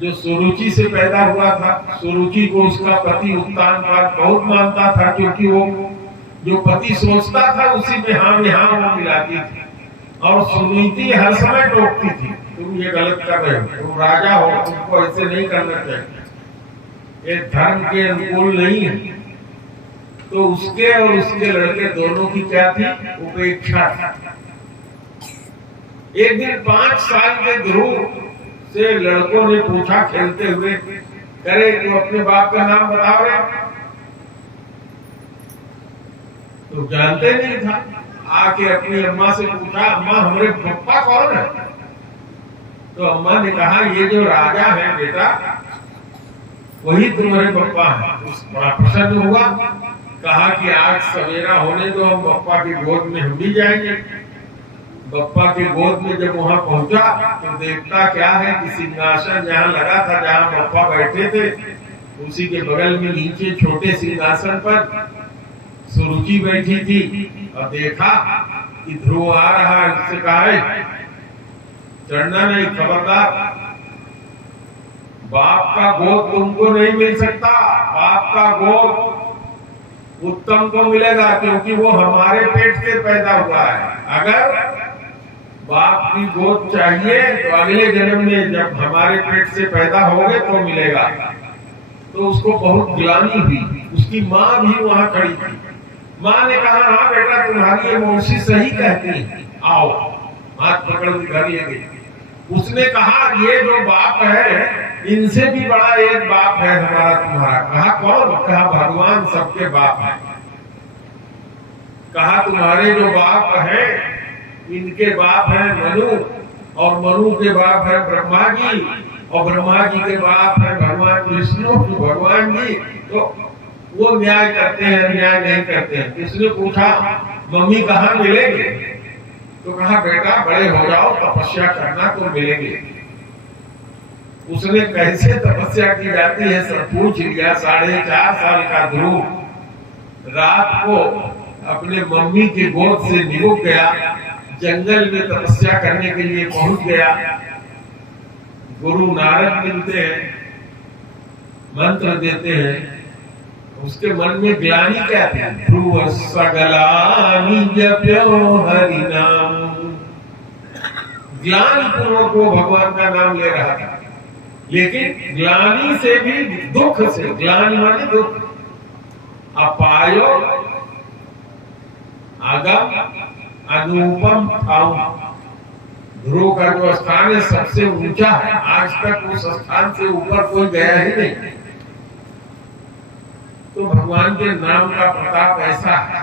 जो सुरुचि से पैदा हुआ था। सुरुचि को उसका पति उत्तानपाद बहुत मानता था, क्योंकि वो जो पति सोचता था उसी में हाँ में हाँ वो मिलाती थी। और सुनीति हर समय टोकती थी, तुम ये गलत कर रहे हो, तुम राजा हो, तुमको ऐसे नहीं करना चाहिए, ये धर्म के अनुकूल नहीं है। तो उसके और उसके लड़के दोनों की क्या थी? उपेक्षा। एक दिन 5 साल के ध्रुव से लड़कों ने पूछा खेलते हुए, करे तू अपने बाप का नाम बताओ रे। तो जानते नहीं था। आके अपनी अम्मा से पूछा, अम्मा हमारे पप्पा कौन है? तो अम्मा ने कहा, ये जो राजा है बेटा, वही तुम्हारे पप्पा है। बड़ा प्रसन्न हुआ, कहा कि आज सवेरा होने दो, हम बप्पा की गोद में हम भी जाएंगे। बप्पा की गोद में जब वहां पहुंचा तो देखता क्या है कि सिंहासन जहां लगा था, जहां बप्पा बैठे थे, उसी के बगल में नीचे छोटे सिंहासन पर सुरुचि बैठी थी। और देखा कि ध्रुव आ रहा है, उससे कहा चढ़ना नहीं, खबरदार, बाप का गोद तुमको नहीं मिल सकता, बाप का गोद उत्तम को मिलेगा, क्योंकि वो हमारे पेट से पैदा हुआ है। अगर बाप की गोद चाहिए तो अगले जन्म में जब हमारे पेट से पैदा होगे तो मिलेगा। तो उसको बहुत ग्लानि हुई। उसकी माँ भी वहां खड़ी थी। माँ ने कहा, हाँ बेटा, तुम्हारी ये मौसी सही कहती है, आओ। हाथ पकड़ के घर ले गई। उसने कहा, ये जो बाप है, इनसे भी बड़ा एक बाप है हमारा तुम्हारा। कहा कौन? कहा भगवान सबके बाप है। कहा तुम्हारे जो बाप है, इनके बाप है मनु, और मनु के बाप है ब्रह्मा जी, और ब्रह्मा जी के बाप है भगवान विष्णु, भगवान जी। तो वो न्याय करते हैं, न्याय नहीं करते हैं। इसने पूछा, मम्मी कहाँ मिलेंगे? तो कहा, बेटा बड़े हो जाओ, तपस्या करना तो मिलेंगे। उसने कैसे तपस्या की जाती है सब पूछ लिया। 4.5 साल का ध्रुव रात को अपने मम्मी की गोद से निकल गया, जंगल में तपस्या करने के लिए पहुंच गया। गुरु नारद मिलते हैं, मंत्र देते हैं। उसके मन में ग्लानि क्या थी? ध्रुव सगलानि जप्यो हरि नाम। ग्लानि पूर्वक वो भगवान का नाम ले रहा था, लेकिन ग्लानि से भी दुख से, ग्लानि माने दुख। अपायो अगम अनुपम ठाउ। ध्रुव का जो स्थान है सबसे ऊंचा है, आज तक उस स्थान से ऊपर कोई गया ही नहीं। तो भगवान के नाम का प्रताप ऐसा है।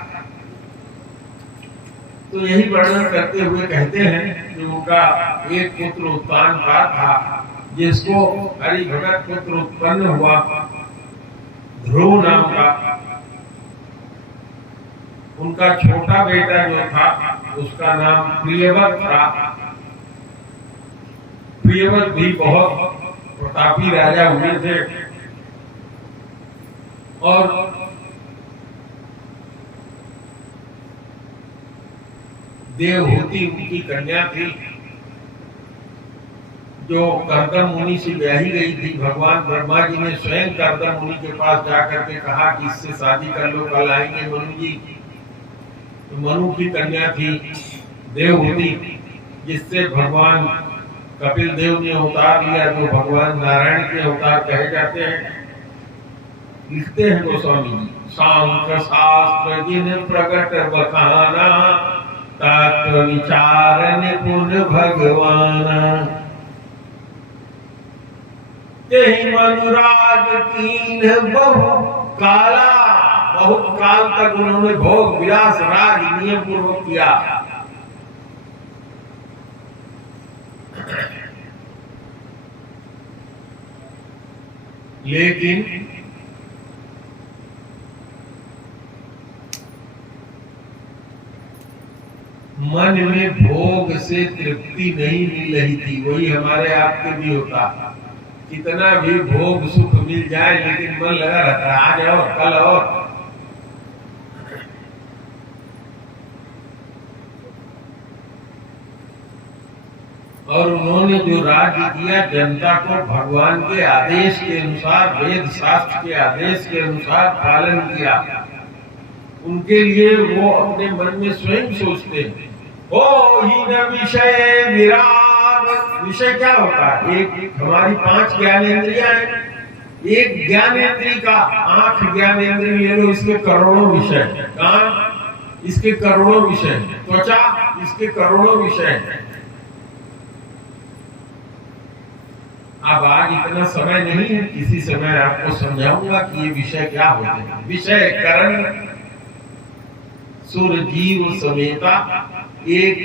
तो यही वर्णन करते हुए कहते हैं कि उनका एक पुत्र उत्तानपाद था, जिसको हरि भगत पुत्र उत्पन्न हुआ ध्रुव नाम का। उनका छोटा बेटा जो था उसका नाम प्रियव्रत था। प्रियव्रत भी बहुत प्रतापी राजा हुए थे, और देवहूति उनकी कन्या थी, जो कर्दम मुनि से ब्याही गई थी। भगवान ब्रह्मा जी ने स्वयं कर्दम मुनि के पास जाकर के कहा कि इससे शादी कर लो, कल आएंगे मनु जी। तो मनु की कन्या थी देवहूति, जिससे भगवान कपिल देव ने अवतार लिया, जो भगवान नारायण के अवतार कहे जाते हैं। लिखते हैं गोस्वामी जी, सांख्य शास्त्र जिन प्रकट बखाना, तत्व विचार निपुण भगवाना। तेहि मनुराग कीन्ह बहु काला, बहुत काल तक उन्होंने भोग विलास राग नियम पूर्वक किया। लेकिन मन में भोग से तृप्ति नहीं मिल रही थी। वही हमारे आपके भी होता, कितना भी भोग सुख मिल जाए लेकिन मन लगा रहता है आज और कल और उन्होंने जो राज्य किया जनता को भगवान के आदेश के अनुसार, वेद शास्त्र के आदेश के अनुसार पालन किया। उनके लिए वो अपने मन में स्वयं सोचते हैं, ओ ही न विषय विराग। विषय क्या होता है? एक हमारी 5 ज्ञानेंद्रियां हैं, एक ज्ञानेंद्रिय का 8 ज्ञानेंद्रिय ले लो, इसके करोड़ों विषय। कान, इसके करोड़ों विषय। त्वचा, इसके करोड़ों विषय। अब आज इतना समय नहीं है, किसी समय आपको समझाऊंगा कि ये विषय क्या होते हैं। विषय करण सुर जीव समेता एक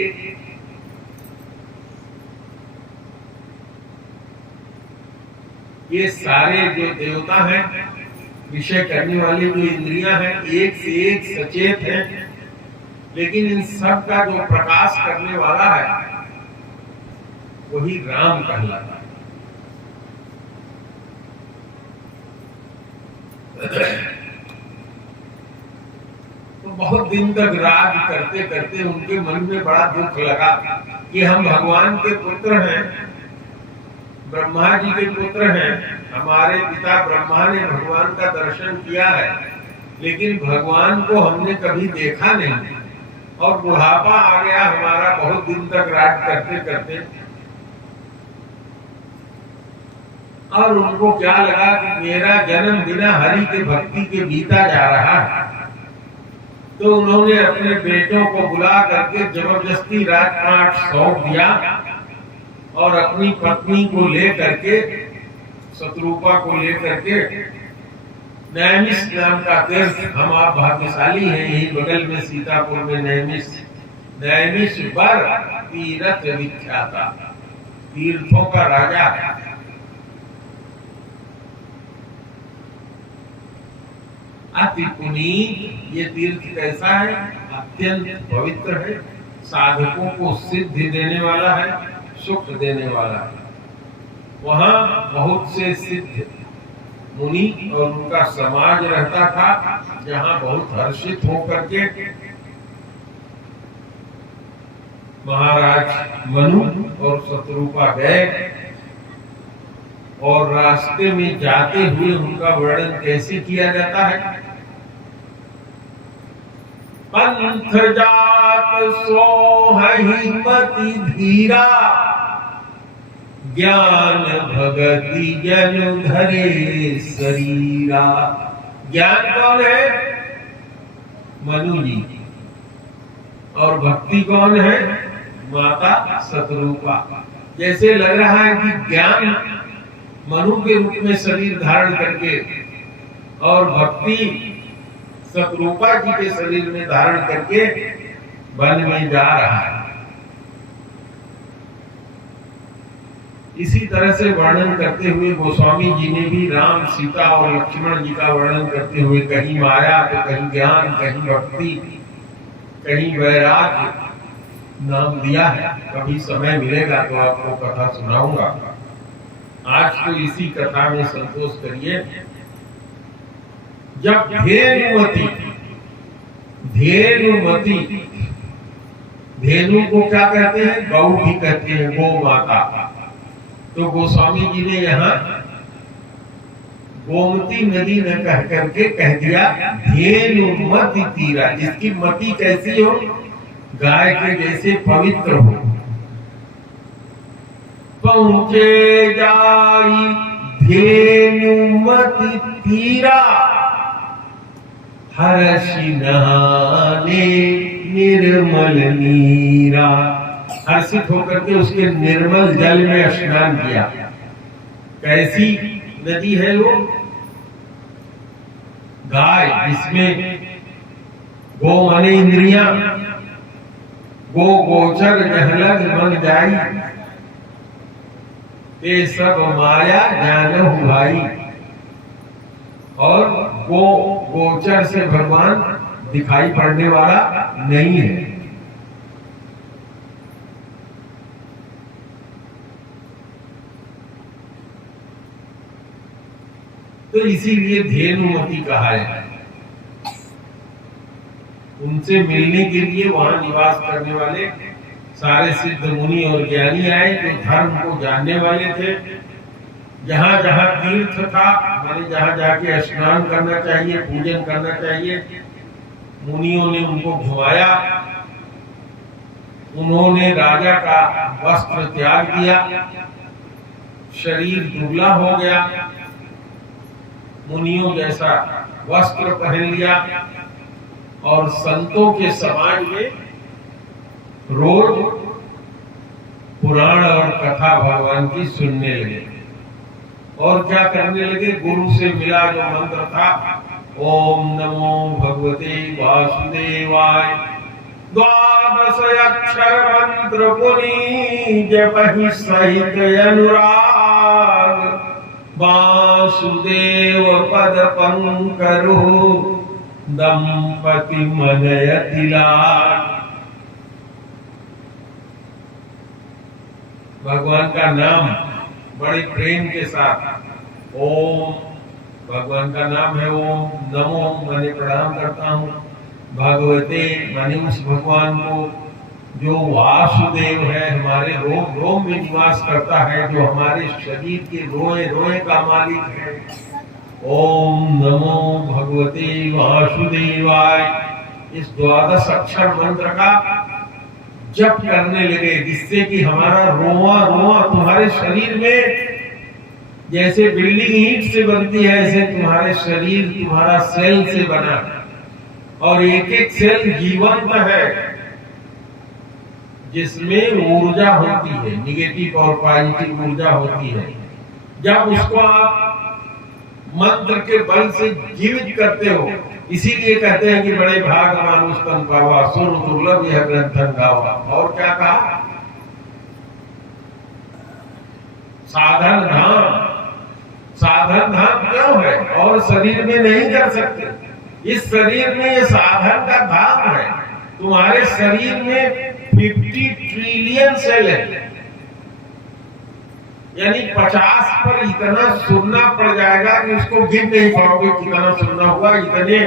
ये सारे जो देवता हैं, विषय करने वाली जो इंद्रियां हैं, एक से एक सचेत हैं, लेकिन इन सब का जो प्रकाश करने वाला है वही राम कहलाता है। तो बहुत दिन तक राज करते करते उनके मन में बड़ा दुख लगा कि हम भगवान के पुत्र हैं, ब्रह्मा जी के पुत्र हैं। हमारे पिता ब्रह्मा ने भगवान का दर्शन किया है, लेकिन भगवान को हमने कभी देखा नहीं और बुढ़ापा आ गया हमारा बहुत दिन तक राज करते करते। और उनको क्या लगा कि मेरा जन्म बिना हरि के भक्ति के बीता जा रहा है। तो उन्होंने अपने बेटों को बुला करके जबरदस्ती राजपाट सौंप दिया और अपनी पत्नी को लेकर के, शत्रुपा को लेकर के, नैमिष नाम का तीर्थ, हम आप भाग्यशाली हैं, यही बगल में सीतापुर में नैमिष वर तीर्थ विख्याता, तीर्थों का राजा है। अति पुनीत ये तीर्थ कैसा है? अत्यंत पवित्र है, साधकों को सिद्धि देने वाला है, सुख देने वाला है। वहां बहुत से सिद्ध मुनि और उनका समाज रहता था, जहां बहुत हर्षित होकर के महाराज मनु और शत्रुपा गए और रास्ते में जाते हुए उनका वर्णन कैसे किया जाता है? पंथ जात सोहि मति धीरा, ज्ञान भगति जन धरे शरीरा। ज्ञान कौन है? मनु जी। और भक्ति कौन है? माता शत्रुपा। जैसे लग रहा है कि ज्ञान मनु के रूप में शरीर धारण करके और भक्ति शत्रुपा जी के शरीर में धारण करके वन में जा रहा है। इसी तरह से वर्णन करते हुए गोस्वामी जी ने भी राम, सीता और लक्ष्मण जी का वर्णन करते हुए कहीं माया तो कहीं ज्ञान, कहीं भक्ति, कहीं वैराग्य नाम दिया है। कभी समय मिलेगा तो आपको कथा सुनाऊंगा। आज तो इसी कथा में संतोष करिए। जब धेनुमती, धेनु को क्या कहते हैं? गौ भी कहते हैं, गौ माता। तो गोस्वामी जी ने यहाँ गोमती नदी न कह करके कह दिया धेनुमती तीरा, जिसकी मति कैसी हो? गाय के जैसे पवित्र हो। पहुंचे जाई धेनुमती तीरा, हर्षि नहाने निर्मल नीरा, हर्षित होकर के उसके निर्मल जल में स्नान किया। कैसी नदी है वो? गाय, जिसमें गो माने इंद्रियां, गो गोचर जहलग मन जाई, ये सब माया जानहु भाई। और गो गोचर से भगवान दिखाई पड़ने वाला नहीं है। तो इसीलिए धेनुमती कहा है। उनसे मिलने के लिए वहां निवास करने वाले सारे सिद्ध मुनि और ज्ञानी आए, जो धर्म को जानने वाले थे। जहां जहां तीर्थ था, माने जहां जाके स्नान करना चाहिए, पूजन करना चाहिए, मुनियों ने उनको घुमाया। उन्होंने राजा का वस्त्र त्याग दिया, शरीर दुबला हो गया, मुनियों जैसा वस्त्र पहन लिया और संतों के समाज में रोज पुराण और कथा भगवान की सुनने लगे। और क्या करने लगे? गुरु से मिला जो मंत्र था, ओम नमो भगवते वासुदेवाय, 12 अक्षर मंत्र पुनि जपहि सहित अनुराग, वासुदेव पद पंकरो दंपति मनयति लाड। भगवान का नाम बड़े प्रेम के साथ, ओम, भगवान का नाम है ओम, नमो माने प्रणाम करता हूँ, भगवते माने उस भगवान को जो वासुदेव है, हमारे रोम रोम में निवास करता है, जो हमारे शरीर के रोए रोए का मालिक है। ओम नमो भगवते वासुदेवाय, इस 12 अक्षर मंत्र का जप करने लगे, जिससे कि हमारा रोआ रोआ तुम्हारे शरीर में, जैसे बिल्डिंग ईंट से बनती है, ऐसे तुम्हारे शरीर तुम्हारा सेल से बना, और एक एक सेल जीवंत है, जिसमें ऊर्जा होती है, निगेटिव और पॉजिटिव ऊर्जा होती है। जब उसको आप मंत्र के बल से जीवित करते हो, इसीलिए कहते हैं कि बड़े भाग मानुष तन पावा, सुर दुर्लभ यह ग्रंथन गावा। और क्या कहा? साधन धाम, साधन धाम क्यों है? और शरीर में नहीं कर सकते। इस शरीर में ये साधन का धाम है। तुम्हारे शरीर में 50 ट्रिलियन सेल है, यानी 50 पर इतना सुनना पड़ जाएगा कि उसको गिन नहीं पाओगे कितना सुनना हुआ। इतने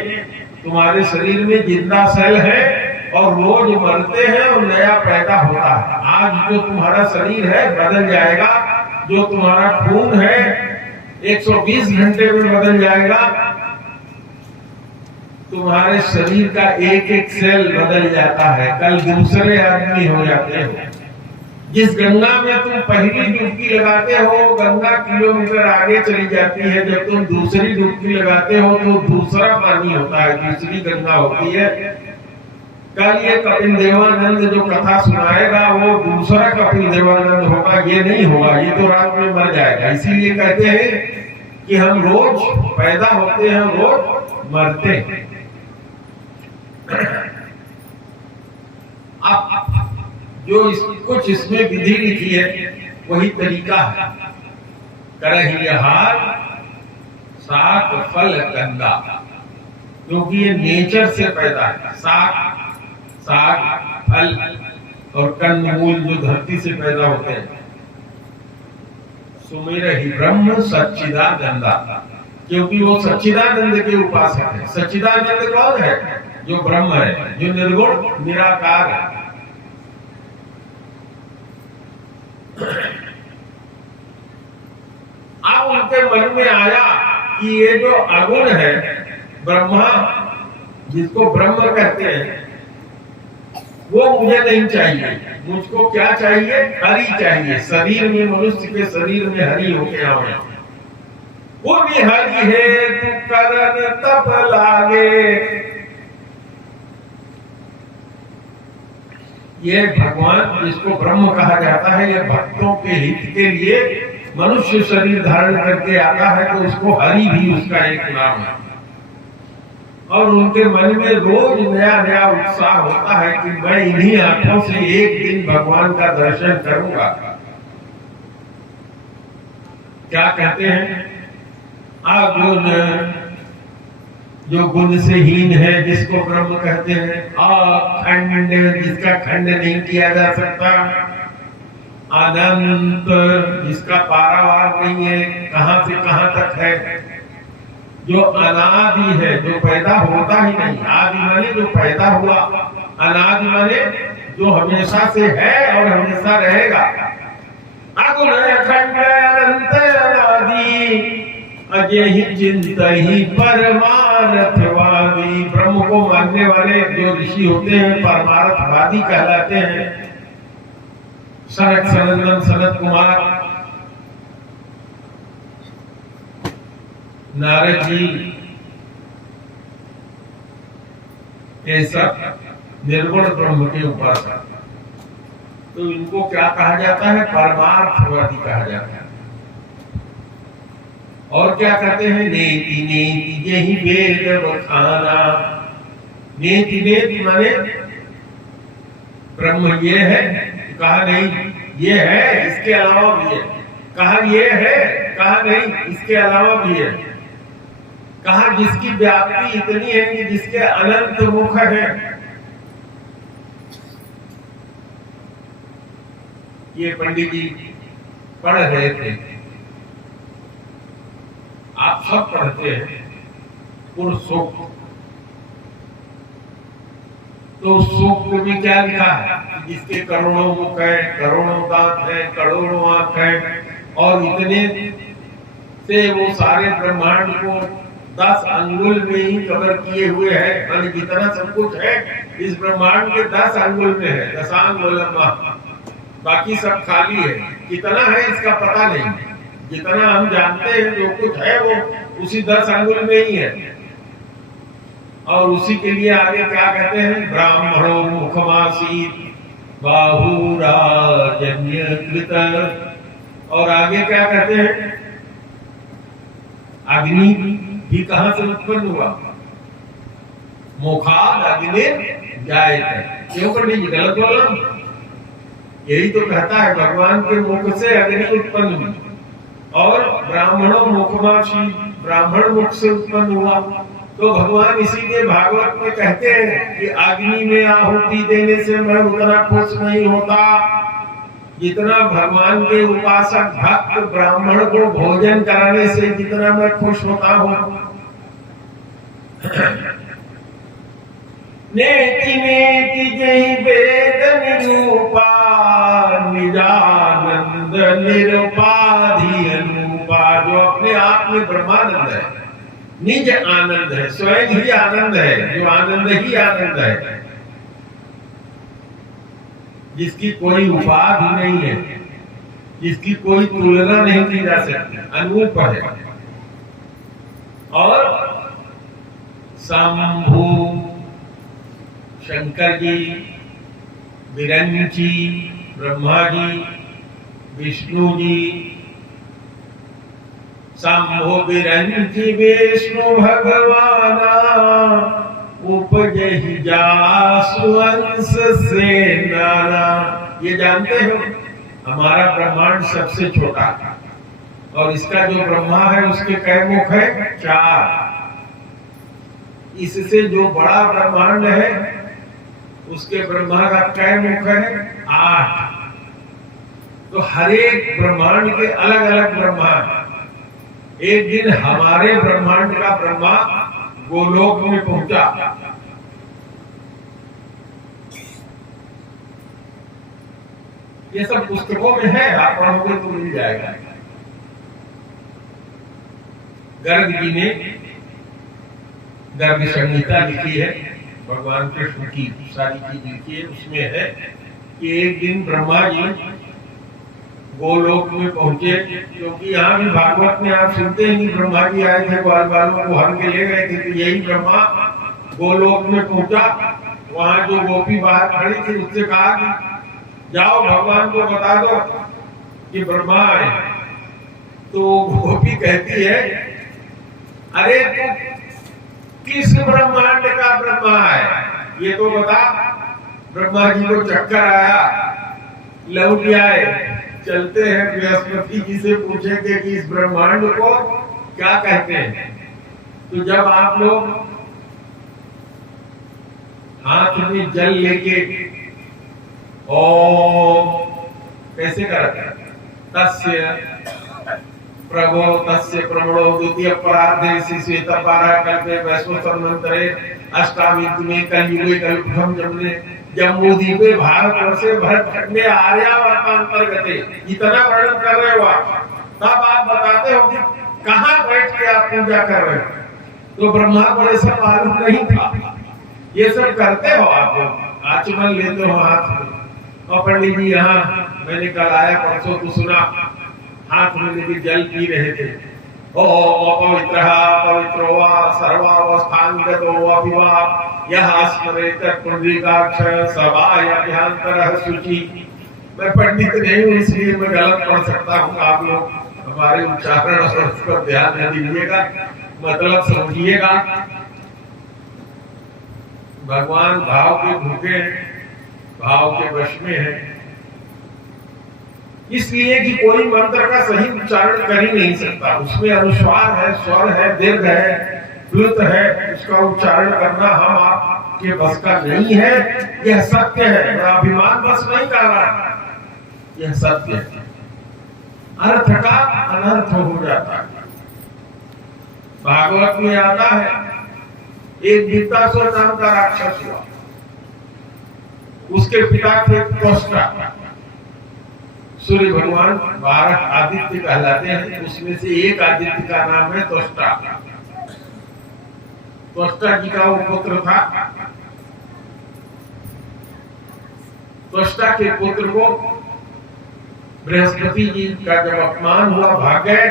तुम्हारे शरीर में जिंदा सेल है और रोज मरते हैं और नया पैदा होता है। आज जो तुम्हारा शरीर है बदल जाएगा, जो तुम्हारा खून है 120 घंटे में बदल जाएगा, तुम्हारे शरीर का एक एक सेल बदल जाता है, कल दूसरे आदमी हो जाते हैं। जिस गंगा में तुम पहली डुबकी लगाते हो, गंगा किलोमीटर आगे चली जाती है। जब तुम दूसरी डुबकी लगाते हो तो दूसरा पानी होता है, दूसरी गंगा होती है। कल ये कपिल देवानंद जो कथा सुनाएगा वो दूसरा कपिल देवानंद होगा, ये नहीं होगा, ये तो रात में मर जाएगा। इसीलिए कहते हैं कि हम रोज पैदा होते हैं, रोज मरते हैं। अब जो कुछ इसमें विधि लिखी है वही तरीका है। करहिहार साग फल गंगा, क्योंकि ये नेचर से पैदा है। साग फल और कंदमूल जो धरती से पैदा होते हैं। सुमिरहि ब्रह्म सच्चिदानंदा, क्योंकि वो सच्चिदानंद के उपासक है। सच्चिदानंद कौन है? जो ब्रह्म है, जो निर्गुण निराकार है। अब उनके मन में आया कि ये जो अगुण है ब्रह्मा, जिसको ब्रह्म कहते हैं, वो मुझे नहीं चाहिए। मुझको क्या चाहिए? हरि चाहिए। शरीर में, मनुष्य के शरीर में हरि होके आवे। वो भी हरि है तू करन तप लागे, ये भगवान जिसको ब्रह्म कहा जाता है, ये भक्तों के हित के लिए मनुष्य शरीर धारण करके आता है, तो उसको हरि भी उसका एक नाम है। और उनके मन में रोज नया नया उत्साह होता है कि मैं इन्हीं आंखों से एक दिन भगवान का दर्शन करूंगा। क्या कहते हैं? अगुण जो गुण से हीन है, जिसको ब्रह्म कहते हैं, अखंड जिसका खंड नहीं किया जा सकता, अनंत जिसका पारावार नहीं है, कहां से कहां तक है, जो अनादि है, जो पैदा होता ही नहीं। आदि माने जो पैदा हुआ, अनादि माने जो हमेशा से है और हमेशा रहेगा। अगुण अखंड अनंत अनादि अजय ही चिंत ही परमार्थवादी। ब्रह्म को मानने वाले जो ऋषि होते हैं परमार्थवादी कहलाते हैं। सनक सनंदन सनत कुमार, नारद जी, ये सब निर्गुण ब्रह्म के उपासक। तो इनको क्या कहा जाता है? परमार्थवादी कहा जाता है। और क्या कहते हैं? नेति नेति यही वेद बखाना। नेति नेति माने ब्रह्म ये है, कहा नहीं ये है, इसके अलावा भी है। कहा ये है, कहा नहीं इसके अलावा भी है। कहा जिसकी व्याप्ति इतनी है कि जिसके अनंत मुख है। ये पंडित जी पढ़ रहे थे, आप सब पढ़ते हैं पुरुष सूक्त। तो सूक्त में क्या लिखा है? जिसके करोड़ों मुख है, करोड़ों दांत है, करोड़ों आंख है, और इतने से वो सारे ब्रह्मांड को 10 अंगुल में ही कवर किए हुए हैं। मान जितना सब कुछ है इस ब्रह्मांड के 10 अंगुल में है, 10 अंगुल, बाकी सब खाली है। कितना है इसका पता नहीं। जितना हम जानते हैं जो कुछ है वो उसी 10 अंगुल में ही है। और उसी के लिए आगे क्या कहते हैं? ब्राह्मणों मुखमासी बाहुराजन्यकृत। और आगे क्या कहते हैं? अग्नि भी कहां से उत्पन्न हुआ? मुखाद अग्नि जायते। क्यों पंडित जी गलत बोला? यही तो कहता है भगवान के मुख से अग्नि उत्पन्न हुई। और ब्राह्मणों मुखमासी, ब्राह्मण मुख से उत्पन्न हुआ। तो भगवान इसीलिए भागवत में कहते हैं कि अग्नि में आहुति देने से मैं उतना खुश नहीं होता जितना भगवान के उपासक भक्त ब्राह्मण को भोजन कराने से जितना मैं खुश होता हूँ। नेति नेति जहि वेद निरूपा निजानंद निरुपाधि अनुपा। जो अपने आप में ब्रह्मानंद है, निज आनंद है, स्वयं ही आनंद है, जो आनंद ही आनंद है, जिसकी कोई उपाधि नहीं है, जिसकी कोई तुलना नहीं की जा सकती, अनूप है। और शंभु शंकर जी, विरंची ब्रह्मा जी, विष्णु जी, शंभु विरंची विष्णु भगवाना उपजहि जासु अंश से नाना। ये जानते हो हमारा ब्रह्मांड सबसे छोटा है और इसका जो ब्रह्मा है उसके कै मुख है? 4। इससे जो बड़ा ब्रह्मांड है उसके ब्रह्मा का कै मुख है? 8। तो हर एक ब्रह्मांड के अलग अलग ब्रह्मा। एक दिन हमारे ब्रह्मांड का ब्रह्मा गोलोक में पहुंचा। ये सब पुस्तकों में है, आप पढ़ोगे तो मिल जाएगा। गर्ग जी ने गर्ग संहिता लिखी है, भगवान कृष्ण की सारी चीज लिखी है। उसमें है कि एक दिन ब्रह्मा जी गोलोक में पहुंचे, क्योंकि यहाँ भी भागवत में आप सुनते हैं कि ब्रह्मा जी आए थे, ग्वाल बालों को हर के ले गए थे। तो यही ब्रह्मा गोलोक में पहुंचा वहां जो गोपी बाहर खड़ी थी उससे कहा कि जाओ भगवान को बता दो कि ब्रह्मा आए। तो गोपी कहती है, अरे तू किस ब्रह्मांड का ब्रह्मा है ये तो बता। ब्रह्मा जी को चक्कर आया, लौट आए, चलते हैं बृहस्पति जी से पूछेंगे कि इस ब्रह्मांड को क्या कहते हैं। तो जब आप लोग हाथ में जल लेके ओम कैसे करते हैं, तस्य प्रभो तस्य प्रमणो द्वितीय परार्धे श्वेतपारा कल्पे वैश्वतन्वंतरे अष्टामी में कलयुगे कल्पम जमने जम्बूद्वीपे भारतवर्षे भरतखंडे आर्यावर्तांतर्गते इतना वर्णन कर रहे हो आप, तब आप बताते हो कि कहां बैठ के आप पूजा कर रहे हो। तो ब्रह्मा को ऐसा मालूम नहीं था। ये सब करते हो आप लोग, आचमन लेते हो हाथ में। और पंडित जी यहाँ मैंने कल आया परसों तो सुना, हाथ में लेके जल पी रहे थे। ओ पवित्रः पवित्रो वा सर्वावस्थांगतो अभिवा यः स्मरेत पुंडरीकाक्ष सभायाभ्यंतरः शुचि। मैं पंडित नहीं हूँ इसलिए मैं गलत पढ़ सकता हूँ, आप लोग हमारे उच्चारण और उस पर ध्यान न दीजिएगा, मतलब समझिएगा। भगवान भाव के भूखे, भाव के वश में है, इसलिए कि कोई मंत्र का सही उच्चारण कर ही नहीं सकता। उसमें अनुस्वार है, स्वर है, दीर्घ है, प्लुत है, उसका उच्चारण करना हम आपके बस का नहीं है। यह सत्य है, अभिमान बस नहीं कर रहा, यह सत्य है। अर्थ का अनर्थ हो जाता है। भागवत में आता है, एक वृत्तासुर नाम का राक्षस हुआ, उसके पिता थे त्वष्टा। सूर्य भगवान 12 आदित्य कहलाते हैं, उसमें से एक आदित्य का नाम है त्वष्टा। त्वष्टा जी का वो पुत्र था। त्वष्टा के पुत्र को बृहस्पति जी का जब अपमान हुआ, भाग गए,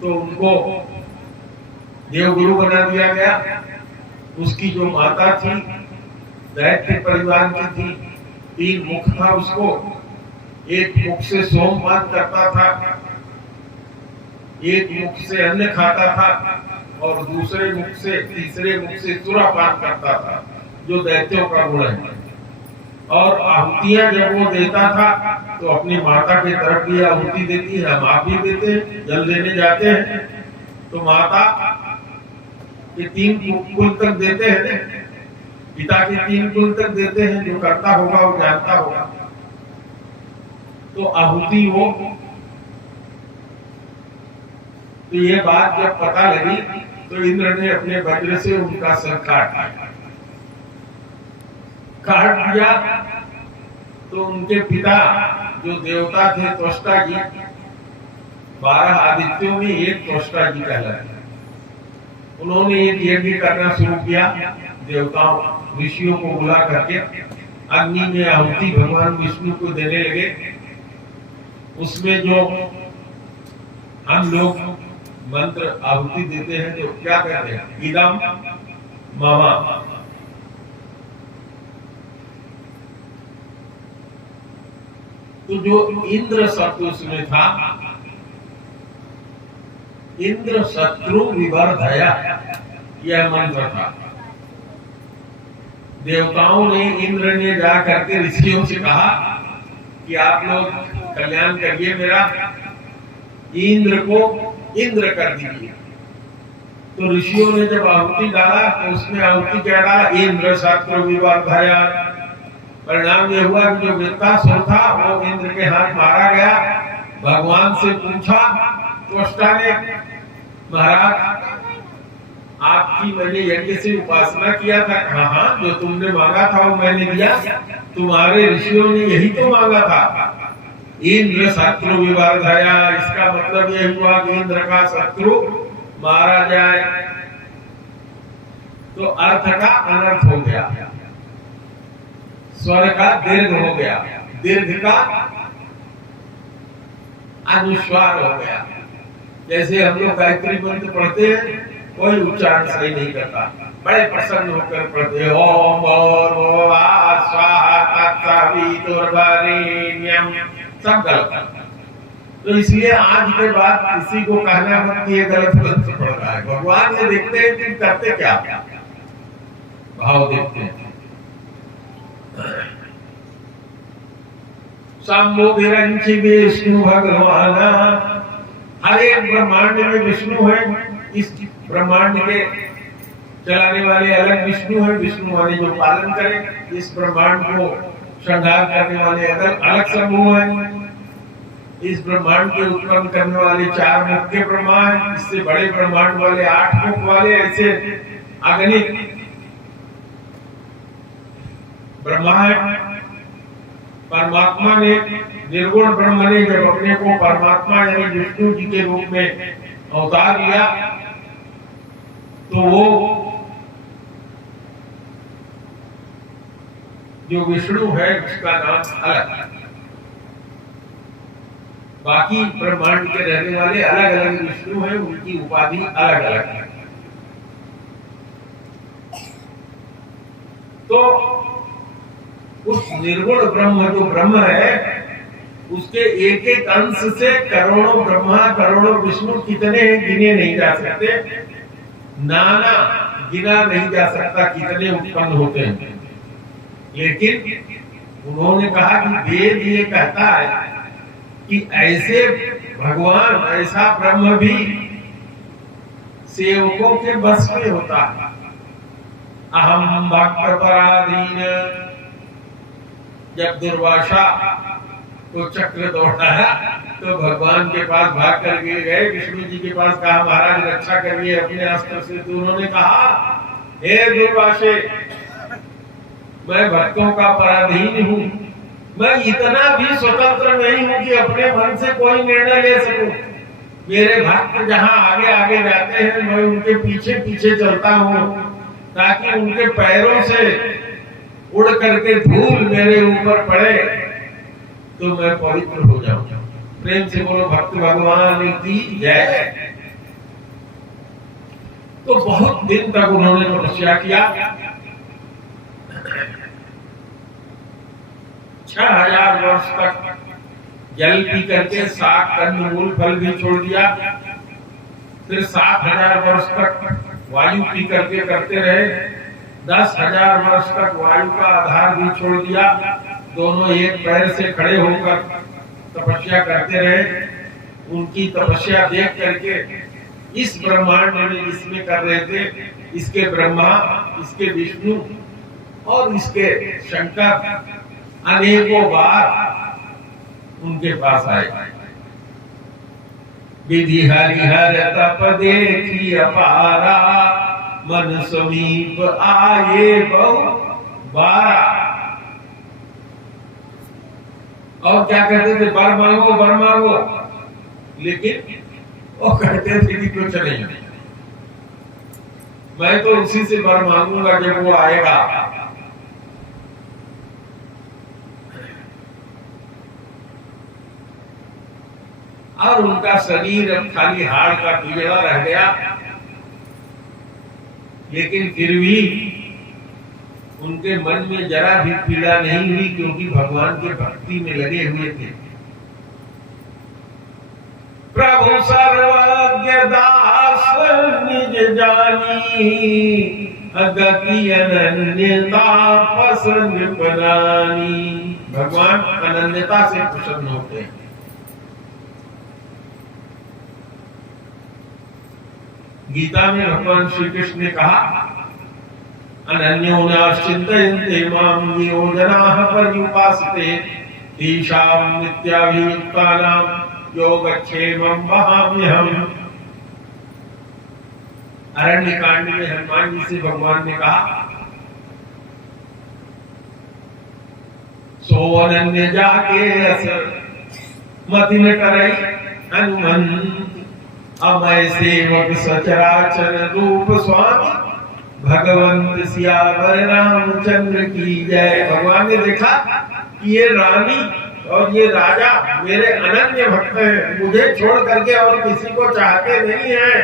तो उनको देवगुरु बना दिया गया। उसकी जो माता थी दैत्य परिवार की थी, 3 मुख था उसको। एक मुख से सोमपान करता था, एक मुख से अन्न खाता था और दूसरे मुख से, तीसरे मुख से सुरापान करता था, जो दैत्यों का गुण है। और आहुतियां जब वो देता था तो अपनी माता की तरफ भी आहुति देती है। हम आप भी देते हैं, जल देने जाते हैं तो माता के 3 कुल तक देते हैं, पिता के 3 कुल तक देते हैं। जो करता होगा वो जानता होगा। तो आहुति हो, तो ये बात जब पता लगी तो इंद्र ने अपने वज्र से उनका सर काट दिया। तो उनके पिता जो देवता थे त्वष्टा जी, 12 आदित्यों में एक त्वष्टा जी कहलाते। उन्होंने एक यज्ञ करना शुरू किया, देवताओं ऋषियों को बुला करके अग्नि में आहुति भगवान विष्णु को देने लगे। उसमें जो हम लोग मंत्र आहुति देते हैं तो क्या कहते हैं, इदम मामा। तो जो इंद्र शब्द उसमें था, इंद्र शत्रु विवर्धया, यह मंत्र था। देवताओं ने, इंद्र ने जा करके ऋषियों से कहा कि आप लोग कल्याण करिए मेरा, इंद्र को इंद्र कर दीजिए। तो ऋषियों ने जब आहुति डाला तो उसमें आहुति क्या डाला, इंद्र शत्रु विवर्धया। परिणाम यह हुआ कि जो वृत्तासुर था वो इंद्र के हाथ मारा गया। भगवान से पूछा त्वष्टा ने, महाराज आपकी मैंने यज्ञ से उपासना किया था। हाँ, जो तुमने मांगा था वो मैंने दिया। तुम्हारे ऋषियों ने यही तो मांगा था, इंद्र शत्रु विवर्धया। इसका मतलब यह हुआ कि इंद्र का शत्रु मारा जाए। तो अर्थ का अनर्थ हो गया, स्वर का दीर्घ हो गया, दीर्घ का अनुस्वार हो गया। जैसे हम लोग गायत्री मंत्र पढ़ते हैं, कोई उच्चारण सही नहीं करता, बड़े प्रसन्न होकर पढ़ते ओम भूर्भुवः स्वाहा तत्सवितुर्वरेण्यम, सब गलत। तो इसलिए आज के बाद किसी को कहना मत कि ये गलत पढ़ रहा है। भगवान ये देखते हैं कि करते क्या, भाव देखते हैं। शंभुभिरंचि विष्णु भगवान, हर एक ब्रह्मांड में विष्णु है। इस ब्रह्मांड के चलाने वाले अलग विष्णु है, विष्णु वाले जो पालन करे। इस ब्रह्मांड को श्रृंगार करने वाले अलग समूह है। इस ब्रह्मांड के उत्पन्न करने वाले 4 मुख के ब्रह्मा है। इससे बड़े ब्रह्मांड वाले 8 मुख वाले, ऐसे अगणित ब्रह्मा है। परमात्मा ने, निर्गुण ब्रह्म ने जब अपने को परमात्मा यानी विष्णु जी के रूप में अवतार लिया, तो वो जो विष्णु है उसका नाम अलग है। बाकी ब्रह्मांड के रहने वाले अलग अलग विष्णु हैं, उनकी उपाधि अलग अलग है। तो उस निर्गुण ब्रह्म जो ब्रह्म है, उसके एक एक अंश से करोड़ों ब्रह्मा करोड़ों विष्णु कितने हैं गिने नहीं जा सकते, नाना गिना नहीं जा सकता कितने उत्पन्न होते हैं। लेकिन उन्होंने कहा कि वेद ये कहता है कि ऐसे भगवान, ऐसा ब्रह्म भी सेवकों के बस में होता है। अहम भक्त पराधीन, जब दुर्वासा को चक्र दौड़ाया तो भगवान के पास भाग कर गए, विष्णु जी के पास कहा महाराज रक्षा करिए अपने अस्त्र से। तो उन्होंने कहा हे दुर्वासे, मैं भक्तों का पराधीन हूँ, मैं इतना भी स्वतंत्र नहीं हूँ कि अपने मन से कोई निर्णय ले सकूं। मेरे भक्त जहाँ आगे आगे जाते हैं मैं उनके पीछे पीछे चलता हूँ, ताकि उनके पैरों से उड़ करके धूल मेरे ऊपर पड़े तो मैं पवित्र हो जाऊं। प्रेम से बोलो भक्त भगवान की जय। तो बहुत दिन तक उन्होंने तपस्या किया। 6000 वर्ष तक जल पी करके साग कंद मूल फल भी छोड़ दिया। फिर 7000 वर्ष तक वायु पी करके करते रहे। 10,000 वर्ष तक वायु का आधार भी छोड़ दिया। दोनों एक पैर से खड़े होकर तपस्या करते रहे। उनकी तपस्या देख करके इस ब्रह्मांड में इसमें कर रहे थे, इसके ब्रह्मा, इसके विष्णु और इसके शंकर अनेकों बार उनके पास आए। विधि हरिहर तप देखी अपारा, मन समीप आए बहु बारा। और क्या कहते थे, बर मांगो बर मांगो, लेकिन वो कहते थे कि कुछ नहीं, मैं तो उसी से बर मांगूंगा जब वो आएगा। और उनका शरीर अब खाली हाड़ का पिघला रह गया, लेकिन फिर भी उनके मन में जरा भी पीड़ा नहीं हुई, क्योंकि भगवान के भक्ति में लगे हुए थे। प्रभु सर्वज्ञ दास निज जानी, गति अनन्यता पसंद बनानी। भगवान अनन्यता से प्रसन्न होते हैं। गीता में भगवान श्री कृष्ण ने कहा, अनन्यो नाश्चिन्तयन्ते मां ये जनाः पर्युपासते, तेषां नित्याभियुक्तानां योगक्षेमं वहाम्यहम्। अरण्य कांड में हनुमान जी से भगवान ने कहा, सो अनन्य जाके अस मति न करई हनुमंत, अमय सेवक सचराचर रूप स्वामी, भगवंत सियावर रामचंद्र की जय। भगवान ने देखा कि ये रानी और ये राजा मेरे अनन्य भक्त हैं, मुझे छोड़ करके और किसी को चाहते नहीं हैं।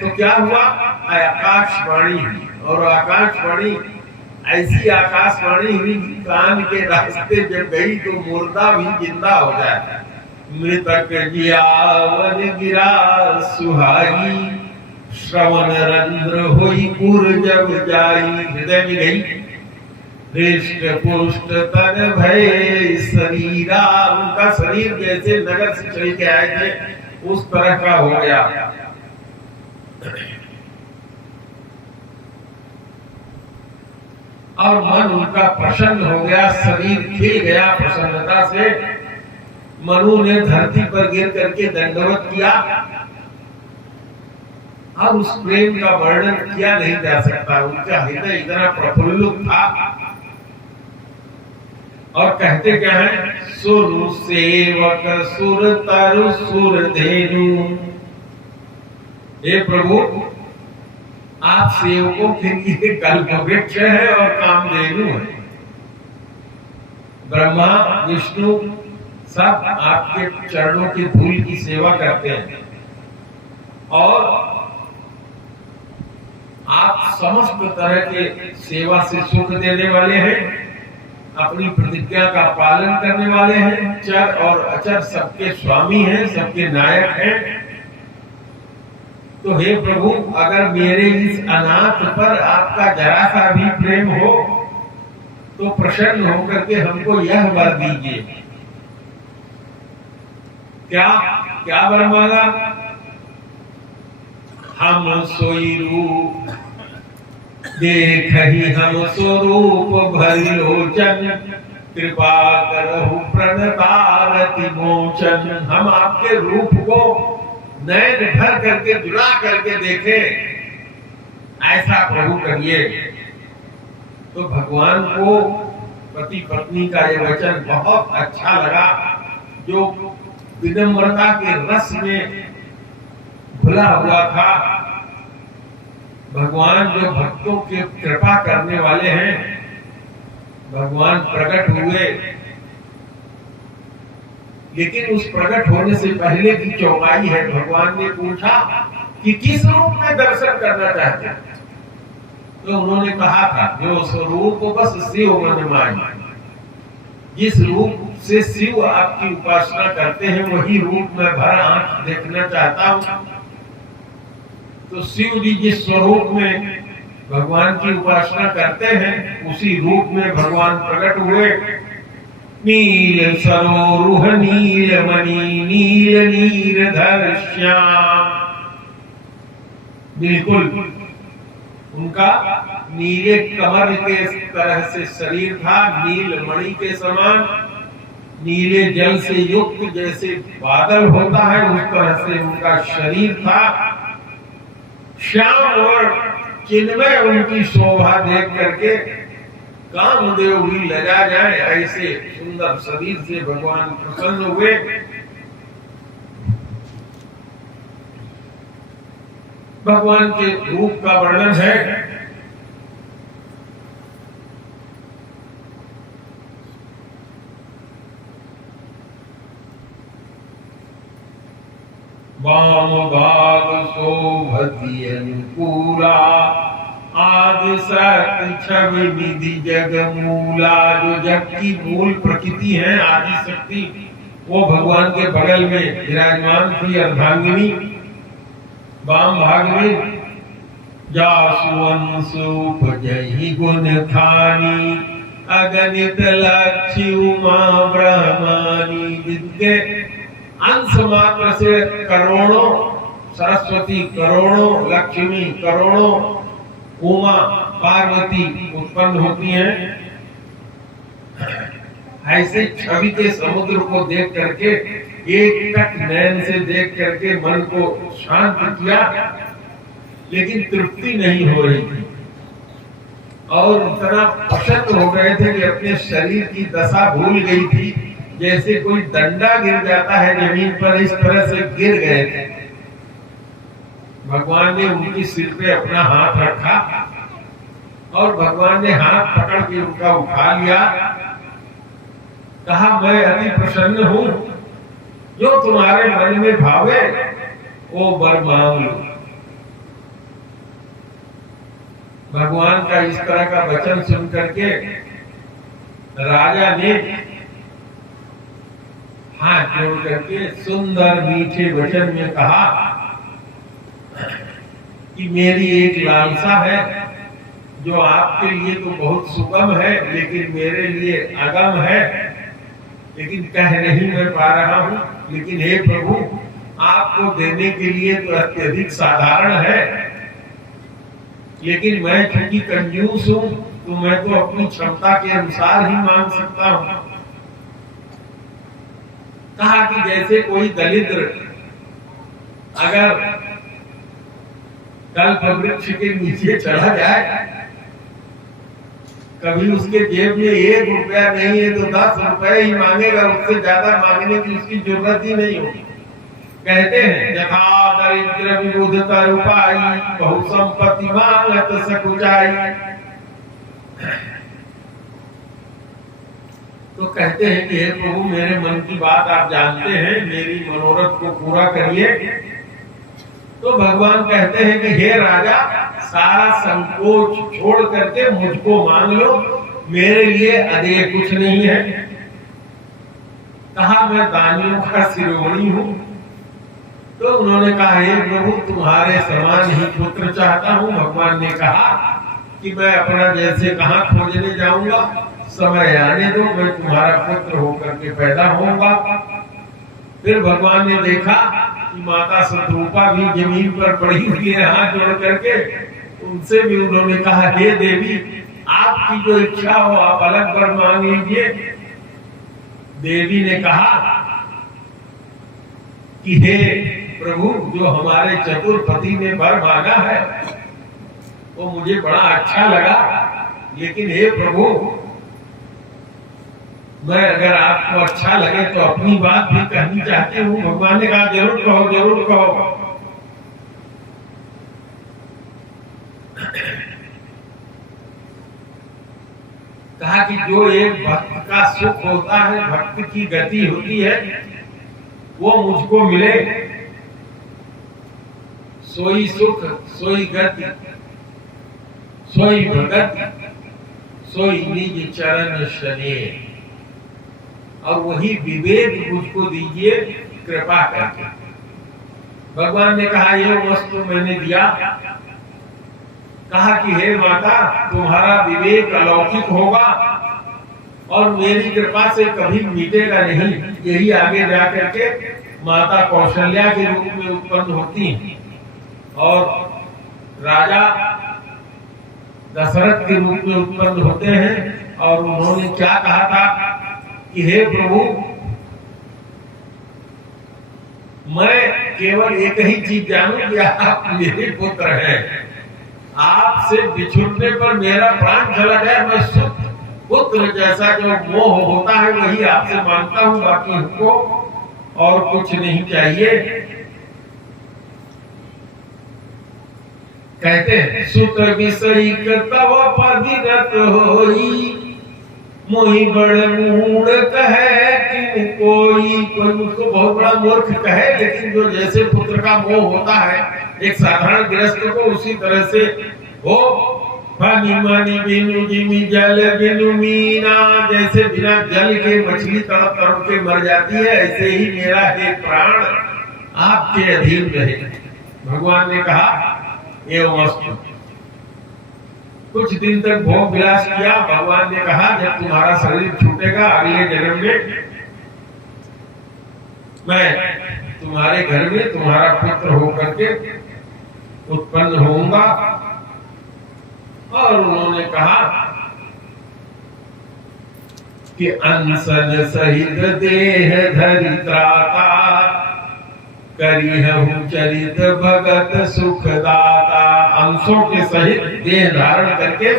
तो क्या हुआ, आकाशवाणी हुई। और आकाशवाणी ऐसी आकाशवाणी हुई कि कान के रास्ते जब गई तो मुर्दा भी जिंदा हो जाता। मृतक जियावन गिरा सुहाई, श्रवण रंध्र होई पुर जब जाई। हृदय में गई, हृष्ट पुष्ट तन भय शरीरा। उनका शरीर जैसे नगर से चल के आए थे उस तरह का हो गया। और मन उनका प्रसन्न हो गया, शरीर खिल गया प्रसन्नता से। मनु ने धरती पर गिर करके दंडवत किया। और उस प्रेम का वर्णन किया नहीं जा सकता। उनका हृदय इतना प्रफुल्लित था। और कहते क्या है, सुर सेवक सुर तरु सुर धेनु। हे प्रभु, आप सेवकों के लिए कल्पवृक्ष है और कामधेनु है। ब्रह्मा विष्णु सब आपके चरणों की धूल की सेवा करते हैं। और आप समस्त तरह के सेवा से सुख देने वाले हैं, अपनी प्रतिज्ञा का पालन करने वाले हैं, चर और अचर सबके स्वामी हैं, सबके नायक हैं। तो हे प्रभु, अगर मेरे इस अनाथ पर आपका जरा सा भी प्रेम हो तो प्रसन्न होकर के हमको यह वर दीजिए। क्या क्या वर मांगा, हम सोई रूप देख ही हम स्वरूप भरि लोचन, कृपा करहु प्रणतारति मोचन। हम आपके रूप को नयन भर करके जुड़ा करके देखे, ऐसा प्रभु करिए। तो भगवान को पति पत्नी का ये वचन बहुत अच्छा लगा, जो विनम्रता के रस में भुला हुआ था। भगवान जो भक्तों की कृपा करने वाले हैं, भगवान प्रकट हुए। लेकिन उस प्रकट होने से पहले की चौपाई है। भगवान ने पूछा कि किस रूप में दर्शन करना चाहते हैं। तो उन्होंने कहा था, जो स्वरूप बस शिव मन माई। जिस रूप से शिव आपकी उपासना करते हैं वही रूप में भर आंख देखना चाहता हूं। तो शिव जी जिस स्वरूप में भगवान की उपासना करते हैं उसी रूप में भगवान प्रकट हुए। नील सरोरुह नील मणि नील नीरधर श्याम। बिल्कुल उनका नीले कमल के तरह से शरीर था, नील मणि के समान, नीले जल से युक्त जैसे बादल होता है उस तरह से उनका शरीर था। श्याम और चिन्मय उनकी शोभा देख करके कामदेव भी लजा जाए, ऐसे सुंदर शरीर से भगवान प्रसन्न हुए। भगवान के रूप का वर्णन है। वाम भाग शोभति अनुकूला, आदि शक्ति छवि निधि जग मूला। जो जग की मूल प्रकृति है, आदि शक्ति, वो भगवान के बगल में विराजमान थी अर्धांगिनी। वाम भाग में जासुवंशु उपजहि गुण खानी, अगणित लक्ष्य उमा ब्रह्मानी। जिनके अंश मात्र से करोड़ों सरस्वती, करोड़ों लक्ष्मी, करोड़ों उमा पार्वती उत्पन्न होती हैं। ऐसे छवि के समुद्र को देख करके, एक टक नयन से देख करके मन को शांत किया, लेकिन तृप्ति नहीं हो रही थी। और इतना प्रसन्न हो गए थे कि अपने शरीर की दशा भूल गई थी। जैसे कोई डंडा गिर जाता है जमीन पर, इस तरह से गिर गए थे। भगवान ने उनकी सिर पे अपना हाथ रखा और भगवान ने हाथ पकड़ के उनका उठा लिया। कहा, मैं अति प्रसन्न हूं, जो तुम्हारे मन में भावे वो वर मांग लो। भगवान का इस तरह का वचन सुन करके राजा ने हाथ जोड़ करके सुंदर मीठे वचन में कहा कि मेरी एक लालसा है जो आपके लिए तो बहुत सुगम है, लेकिन मेरे लिए अगम है, लेकिन कह नहीं मैं पा रहा हूं। लेकिन हे प्रभु, आपको देने के लिए तो अत्यधिक साधारण है, लेकिन मैं क्योंकि कंजूस हूं तो मैं तो अपनी क्षमता के अनुसार ही मांग सकता हूं। कहा कि जैसे कोई दरिद्र अगर कल्प वृक्ष के नीचे चला जाए, कभी उसके जेब में 1 रुपया नहीं है तो 10 रुपए ही मांगेगा, उससे ज्यादा मांगने की उसकी जरूरत ही नहीं होगी। कहते हैं यथा दरिद्र विबुधता रूपाई बहु संपत्ति मांगत सकुचाई। तो कहते हैं कि हे प्रभु, मेरे मन की बात आप जानते हैं, मेरी मनोरथ को पूरा करिए। तो भगवान कहते हैं कि हे राजा, सारा संकोच छोड़ करके मुझको मांग लो, मेरे लिए अदेय कुछ नहीं है। कहा मैं दानियों का शिरोमणि हूं। तो उन्होंने कहा हे प्रभु, तुम्हारे समान ही पुत्र चाहता हूं। भगवान ने कहा कि मैं अपना जैसे कहां खोजने जाऊंगा, समय आने दो, मैं तुम्हारा पुत्र होकर के पैदा होऊंगा। फिर भगवान ने देखा कि माता शत्रुपा भी जमीन पर पड़ी हुई है हाथ जोड़ करके, उनसे भी उन्होंने कहा हे देवी, आपकी जो इच्छा हो आप अलग वर मांग लीजिए। देवी ने कहा कि हे प्रभु, जो हमारे चतुर्पति ने वर मांगा है वो मुझे बड़ा अच्छा लगा, लेकिन हे प्रभु, मैं अगर आपको अच्छा लगे तो अपनी बात भी कहनी चाहती हूँ। भगवान ने कहा जरूर कहो, जरूर कहो। कहा कि जो एक भक्त का सुख होता है, भक्त की गति होती है, वो मुझको मिले, सोई सुख सोई गति सोई भगत सोई निज चरण शने। और वही विवेक मुझको दीजिए कृपा करके। भगवान ने कहा ये वस्तु मैंने दिया। कहा कि हे माता, तुम्हारा विवेक अलौकिक होगा और मेरी कृपा से कभी मिटेगा नहीं। यही आगे जाकर के माता कौशल्या के रूप में उत्पन्न होती हैं और राजा दशरथ के रूप में उत्पन्न होते हैं। और उन्होंने क्या कहा था कि हे प्रभु, मैं केवल एक ही चीज जानूं कि आप मेरे पुत्र हैं। आपसे बिछुड़ने पर मेरा प्राण चला जाए, मैं शुद्ध पुत्र जैसा जो मोह होता है वही आपसे मांगता हूं, बाकी हमको और कुछ नहीं चाहिए। कहते हैं सुत विषयी तव पदिरत होई, मोहि बड़ मूढ़ कहे कि कोई मुझको बहुत बड़ा मूर्ख कहे, लेकिन जो जैसे पुत्र का मोह होता है एक साधारण गृहस्थ को, उसी तरह से हो। पानी मानी बिनु जिमी जल बिनु मीना, जैसे बिना जल के मछली तड़प तड़प के मर जाती है, ऐसे ही मेरा हे प्राण आपके अधीन रहे। भगवान ने कहा एवं अस्तु। कुछ दिन तक भोग विलास किया। भगवान ने कहा जब तुम्हारा शरीर छूटेगा अगले जन्म में मैं तुम्हारे घर में तुम्हारा पुत्र होकर के उत्पन्न होऊंगा। और उन्होंने कहा कि अनसन सहित देह धरि त्राता, करिहु चरित भगत सुखदाता। अंशों के सहित देह धारण करके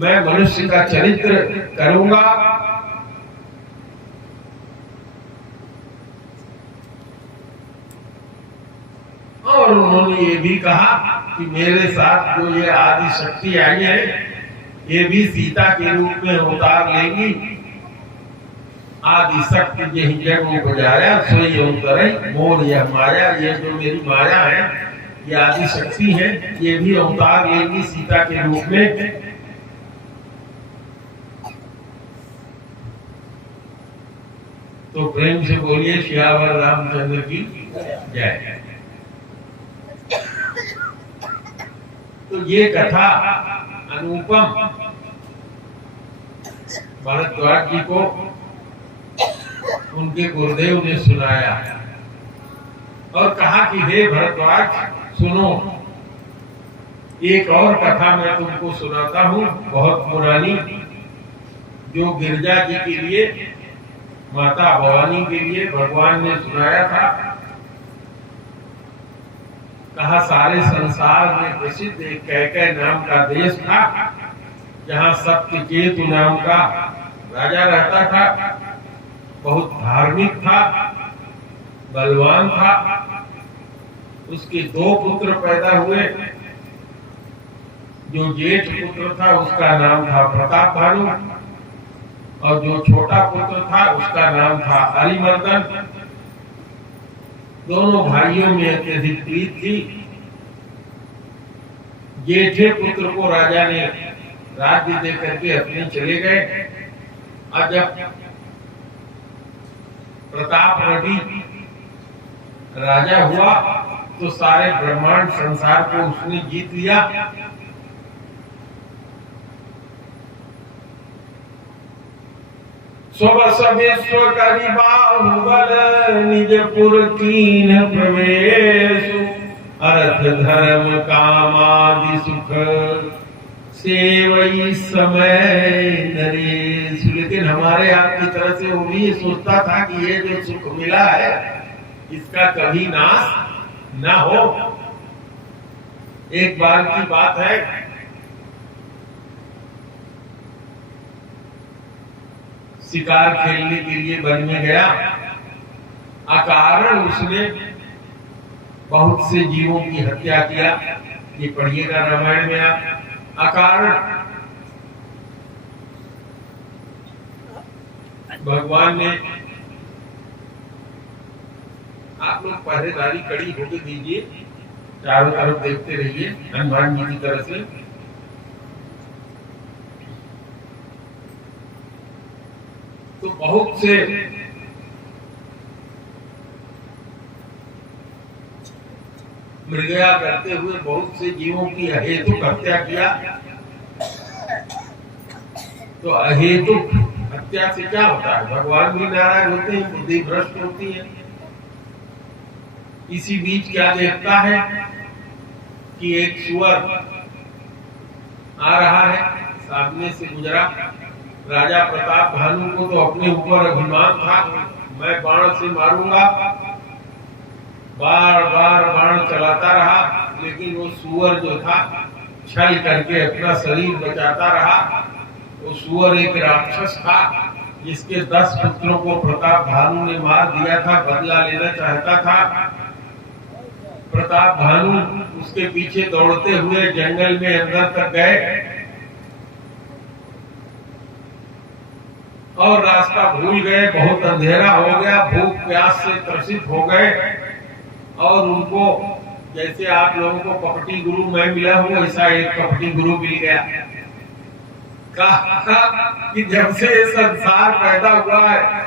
मैं मनुष्य का चरित्र करूंगा। और उन्होंने ये भी कहा कि मेरे साथ जो ये आदि शक्ति आई है ये भी सीता के रूप में अवतार लेंगी। आदि शक्ति यही जग में गुजारा सोई अंतरई मोर यह माया, ये जो मेरी माया है ये आदि शक्ति है, ये भी अवतार लेगी सीता के रूप में। तो प्रेम से बोलिए सियावर रामचंद्र की जय। तो ये कथा अनुपम भरद्वाज जी को उनके गुरुदेव ने सुनाया और कहा कि हे भरद्वाज सुनो, एक और कथा मैं तुमको सुनाता हूँ, बहुत पुरानी, जो गिरजा जी के लिए, माता भवानी के लिए भगवान ने सुनाया था। कहा सारे संसार में प्रसिद्ध एक कैकेय नाम का देश था, जहाँ सत्यकेतु नाम का राजा रहता था। बहुत धार्मिक था, बलवान था। उसके 2 पुत्र पैदा हुए। जो जेठ पुत्र था उसका नाम था प्रताप भानु, और जो छोटा पुत्र था उसका नाम था अरिमर्दन। दोनों भाइयों में अत्यधिक प्रीत थी। जेठे पुत्र को राजा ने राज्य दे करके अपने चले गए। और जब प्रताप रवि राजा हुआ तो सारे ब्रह्मांड संसार को उसने जीत लिया। स्वस विश्व करि बाहुबल, निजपुर कीन प्रवेशु, अर्थ धर्म कामादि सुख, सेवई समय नरेश। लेकिन हमारे आपकी तरह से वो भी सोचता था कि ये जो सुख मिला है इसका कभी नाश ना हो। एक बार की बात है, शिकार खेलने के लिए वन में गया। अकारण उसने बहुत से जीवों की हत्या किया। ये पढ़िएगा रामायण में आप। अकारण भगवान ने, आप लोग पहरेदारी कड़ी होके दीजिए, चारों तरफ देखते रहिए हनुमान जी की तरह से। तो बहुत से मृगया करते हुए बहुत से जीवों की अहेतुक हत्या किया। तो अहेतुक हत्या से क्या होता है? भगवान भी नाराज होते हैं, बुद्धि भ्रष्ट होती है। इसी बीच क्या देखता है कि एक सुअर आ रहा है, सामने से गुजरा। राजा प्रताप भानु को तो अपने ऊपर अभिमान था, मैं बाण से मारूंगा। बार बार बाण चलाता रहा, लेकिन वो सुअर जो था छल करके अपना शरीर बचाता रहा। वो सुअर एक राक्षस था, जिसके 10 पुत्रों को प्रताप भानु ने मार दिया था, बदला लेना चाहता था। प्रताप भानु उसके पीछे दौड़ते हुए जंगल में अंदर तक गए और रास्ता भूल गए। बहुत अंधेरा हो गया, भूख प्यास से त्रसित हो गए और उनको, जैसे आप लोगों को कपटी गुरु मैं मिला हूं, ऐसा एक कपटी गुरु मिल गया। कहा कि जब से संसार पैदा हुआ है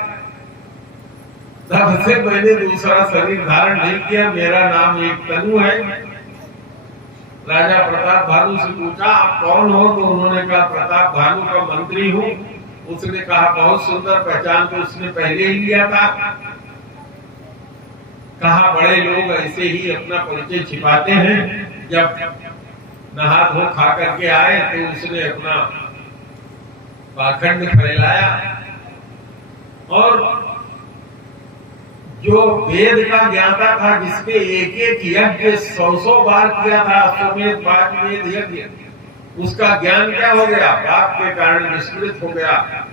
तब से मैंने दूसरा शरीर धारण नहीं किया, मेरा नाम एक तनु है। राजा प्रताप भानु से पूछा आप कौन हो? तो उन्होंने कहा प्रताप भानु का मंत्री हूँ। उसने कहा बहुत सुंदर, पहचान तो उसने पहले ही लिया था। कहा बड़े लोग ऐसे ही अपना परिचय छिपाते हैं। जब नहा धो खा करके आए तो उसने अपना पाखंड फैलाया और जो वेद का ज्ञाता था, जिसके एक एक यज्ञ 100 बार किया था, अश्वमेध वाजपेयी यज्ञ, उसका ज्ञान क्या हो गया? पाप के कारण विस्मृत हो गया।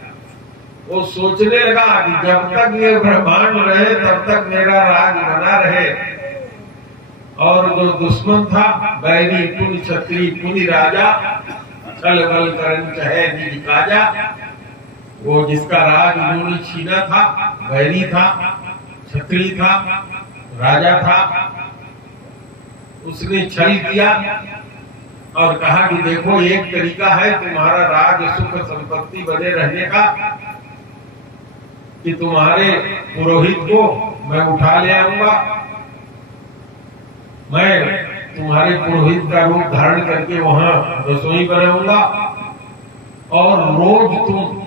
वो सोचने लगा कि जब तक ये ब्रह्मांड रहे तब तक मेरा राज बना रहे। और जो दुश्मन था, बैरी पुनि क्षत्रिय पुनि राजा, छल बल करन चहे निज काजा, वो जिसका राज उन्होंने छीना था, बैरी था, क्षत्रिय था, राजा था, उसने छल किया और कहा कि देखो एक तरीका है तुम्हारा राज सुख संपत्ति बने रहने का कि तुम्हारे पुरोहित को मैं उठा ले आऊंगा, मैं तुम्हारे पुरोहित का रूप धारण करके वहां रसोई बनाऊंगा और रोज तुम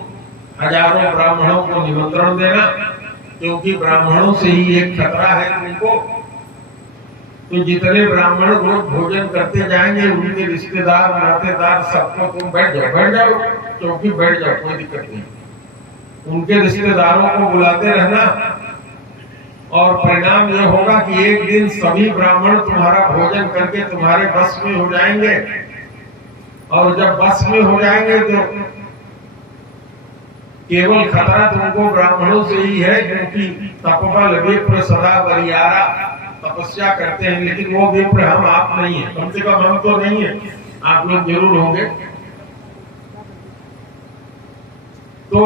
हजारों ब्राह्मणों को निमंत्रण देना, क्योंकि ब्राह्मणों से ही एक खतरा है तुमको। तो जितने ब्राह्मण रोज भोजन करते जाएंगे उनके रिश्तेदार नातेदार सबको तुम बैठ जाओ क्योंकि बैठ जाओ, कोई दिक्कत नहीं। उनके रिश्तेदारों को बुलाते रहना और परिणाम यह होगा कि एक दिन सभी ब्राह्मण तुम्हारा भोजन करके तुम्हारे बस में हो जाएंगे और जब बस में हो जाएंगे तो केवल खतरा तुमको ब्राह्मणों से ही है, क्योंकि तपबल विप्र सदा बरियारा तपस्या करते हैं, लेकिन वो विप्र हम आप नहीं है, कम से कम हम तो नहीं है, आप लोग जरूर होंगे। तो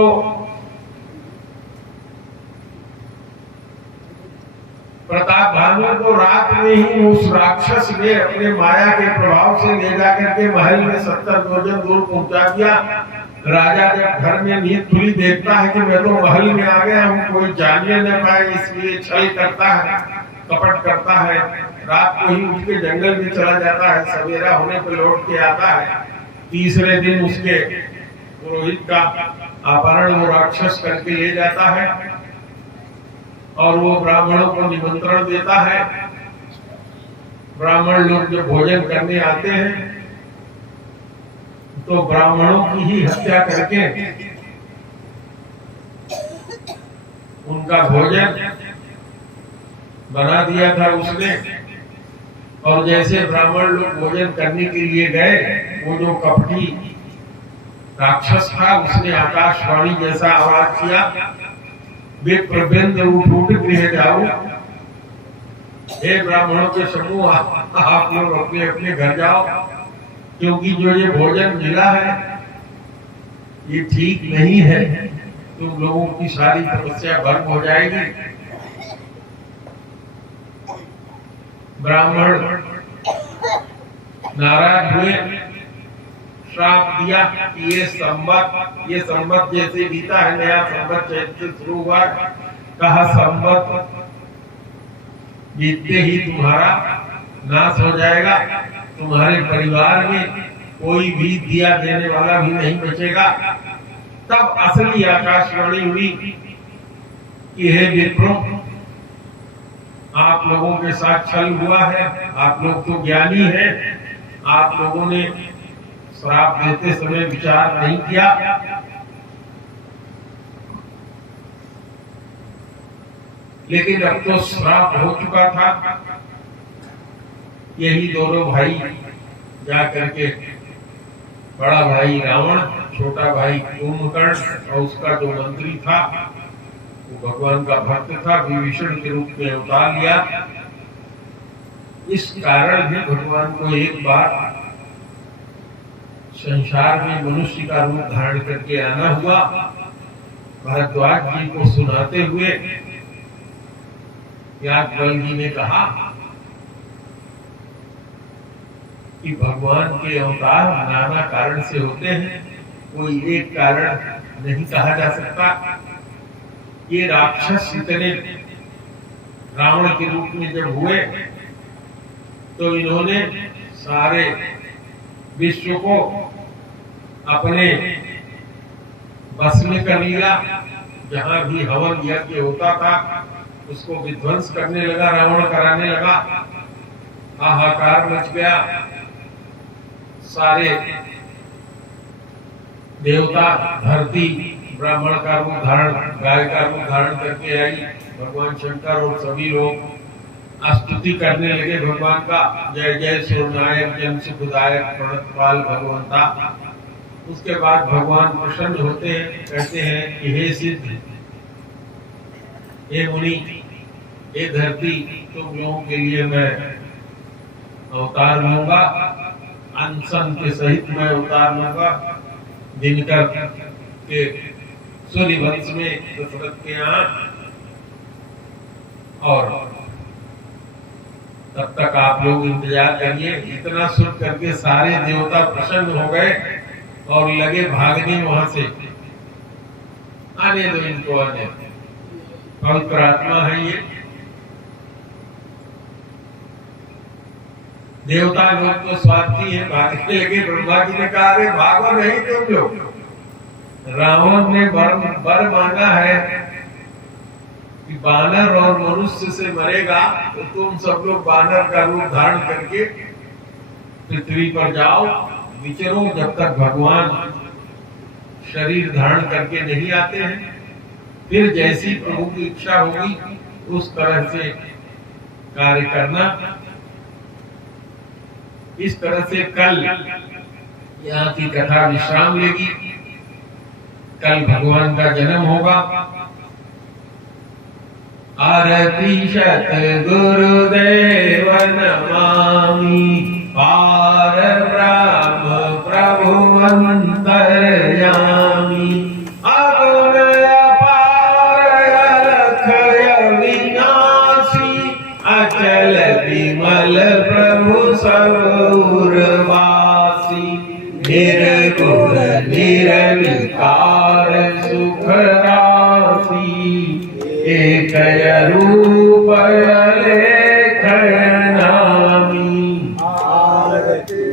प्रताप भानु को रात में ही उस राक्षस ने अपने माया के प्रभाव से ले जाकर के महल में 70 योजन दूर पहुंचा दिया। राजा जब घर में नींद खुली देखता है कि मैं तो महल में आ गया हूँ, कोई जानने न पाए, इसलिए छल करता है, कपट करता है। रात को ही उठ के जंगल में चला जाता है, सवेरा होने पर लौट के आता है। तीसरे दिन उसके पुरोहित का अपहरण वो राक्षस करके ले जाता है और वो ब्राह्मणों को निमंत्रण देता है। ब्राह्मण लोग जब भोजन करने आते हैं तो ब्राह्मणों की ही हत्या करके उनका भोजन बना दिया था उसने। और जैसे ब्राह्मण लोग भोजन करने के लिए गए, वो जो कपटी राक्षस था उसने आकाशवाणी जैसा आवाज किया, विप्रबिंद उठ गृह जाओ। हे ब्राह्मणों के समूह, आप लोग अपने अपने घर जाओ, क्योंकि जो ये भोजन मिला है ये ठीक नहीं है, तुम लोगों की सारी तपस्या भंग हो जाएगी। ब्राह्मण नाराज हुए, श्राप दिया कि ये संवत जैसे बीता है, नया संवत जैसे शुरू हुआ, कहा संवत बीतते ही तुम्हारा नाश हो जाएगा, तुम्हारे परिवार में कोई भी दिया देने वाला भी नहीं बचेगा। तब असली आकाशवाणी हुई कि हे विप्रो, आप लोगों के साथ छल हुआ है, आप लोग तो ज्ञानी हैं, आप लोगों ने श्राप देते समय विचार नहीं किया। लेकिन अब तो श्राप हो चुका था। यही दोनों भाई जा करके, बड़ा भाई रावण, छोटा भाई कुंभकर्ण और उसका जो मंत्री था वो भगवान का भक्त था, विभीषण के रूप में अवतार लिया। इस कारण भी भगवान को एक बार संसार में मनुष्य का रूप धारण करके आना हुआ। भरद्वाज जी को सुनाते हुए याज्ञवल्क्य जी ने कहा कि भगवान के अवतार नाना कारण से होते हैं, कोई एक कारण नहीं कहा जा सकता। ये राक्षस इतने रावण के रूप में जब हुए तो इन्होंने सारे विश्व को अपने बस में कर लिया। जहां भी हवन यज्ञ होता था उसको विध्वंस करने लगा, रावण कराने लगा, हाहाकार मच गया। सारे देवता, धरती ब्राह्मण का रूप धारण, गाय का रूप धारण करके आई। भगवान शंकर और सभी लोग स्तुति करने लगे भगवान का, जय जय सुरनायक जन सुखदायक प्रणतपाल भगवंता। उसके बाद भगवान प्रसन्न होते हैं, कहते हैं कि हे सिद्ध, हे मुनि, हे धरती, तुम लोगों के लिए मैं अवतार लूंगा, अनशन के सहित मैं अवतार लूंगा। दिनकर के सूर्य वंश में दशरथ के यहाँ, और तब तक आप लोग इंतजार करिए। इतना सुन करके सारे देवता प्रसन्न हो गए और लगे भागने वहां से। आने दो इनको, आने दो, पवित्र आत्मा है ये। देवता लोग तो स्वार्थी है, भागने लगे। ब्रह्मा जी ने कहा अरे भागो नहीं तुम लोग, रावण ने वर मांगा है कि बानर और मनुष्य से मरेगा, तो तुम सब लोग बानर का रूप धारण करके पृथ्वी पर जाओ, विचरो जब तक भगवान शरीर धारण करके नहीं आते हैं। फिर जैसी प्रभु की इच्छा होगी उस तरह से कार्य करना। इस तरह से कल यहाँ की कथा विश्राम लेगी। कल भगवान का जन्म होगा। आरती शत गुरुदेव नमामि, पार ब्रह्म प्रभु अंतर्यामी, अगुण अपार अलख अविनाशी, अचल विमल प्रभु सर्वउरवासी, निर्गुण निर्विकार सुख राशि, एक रूप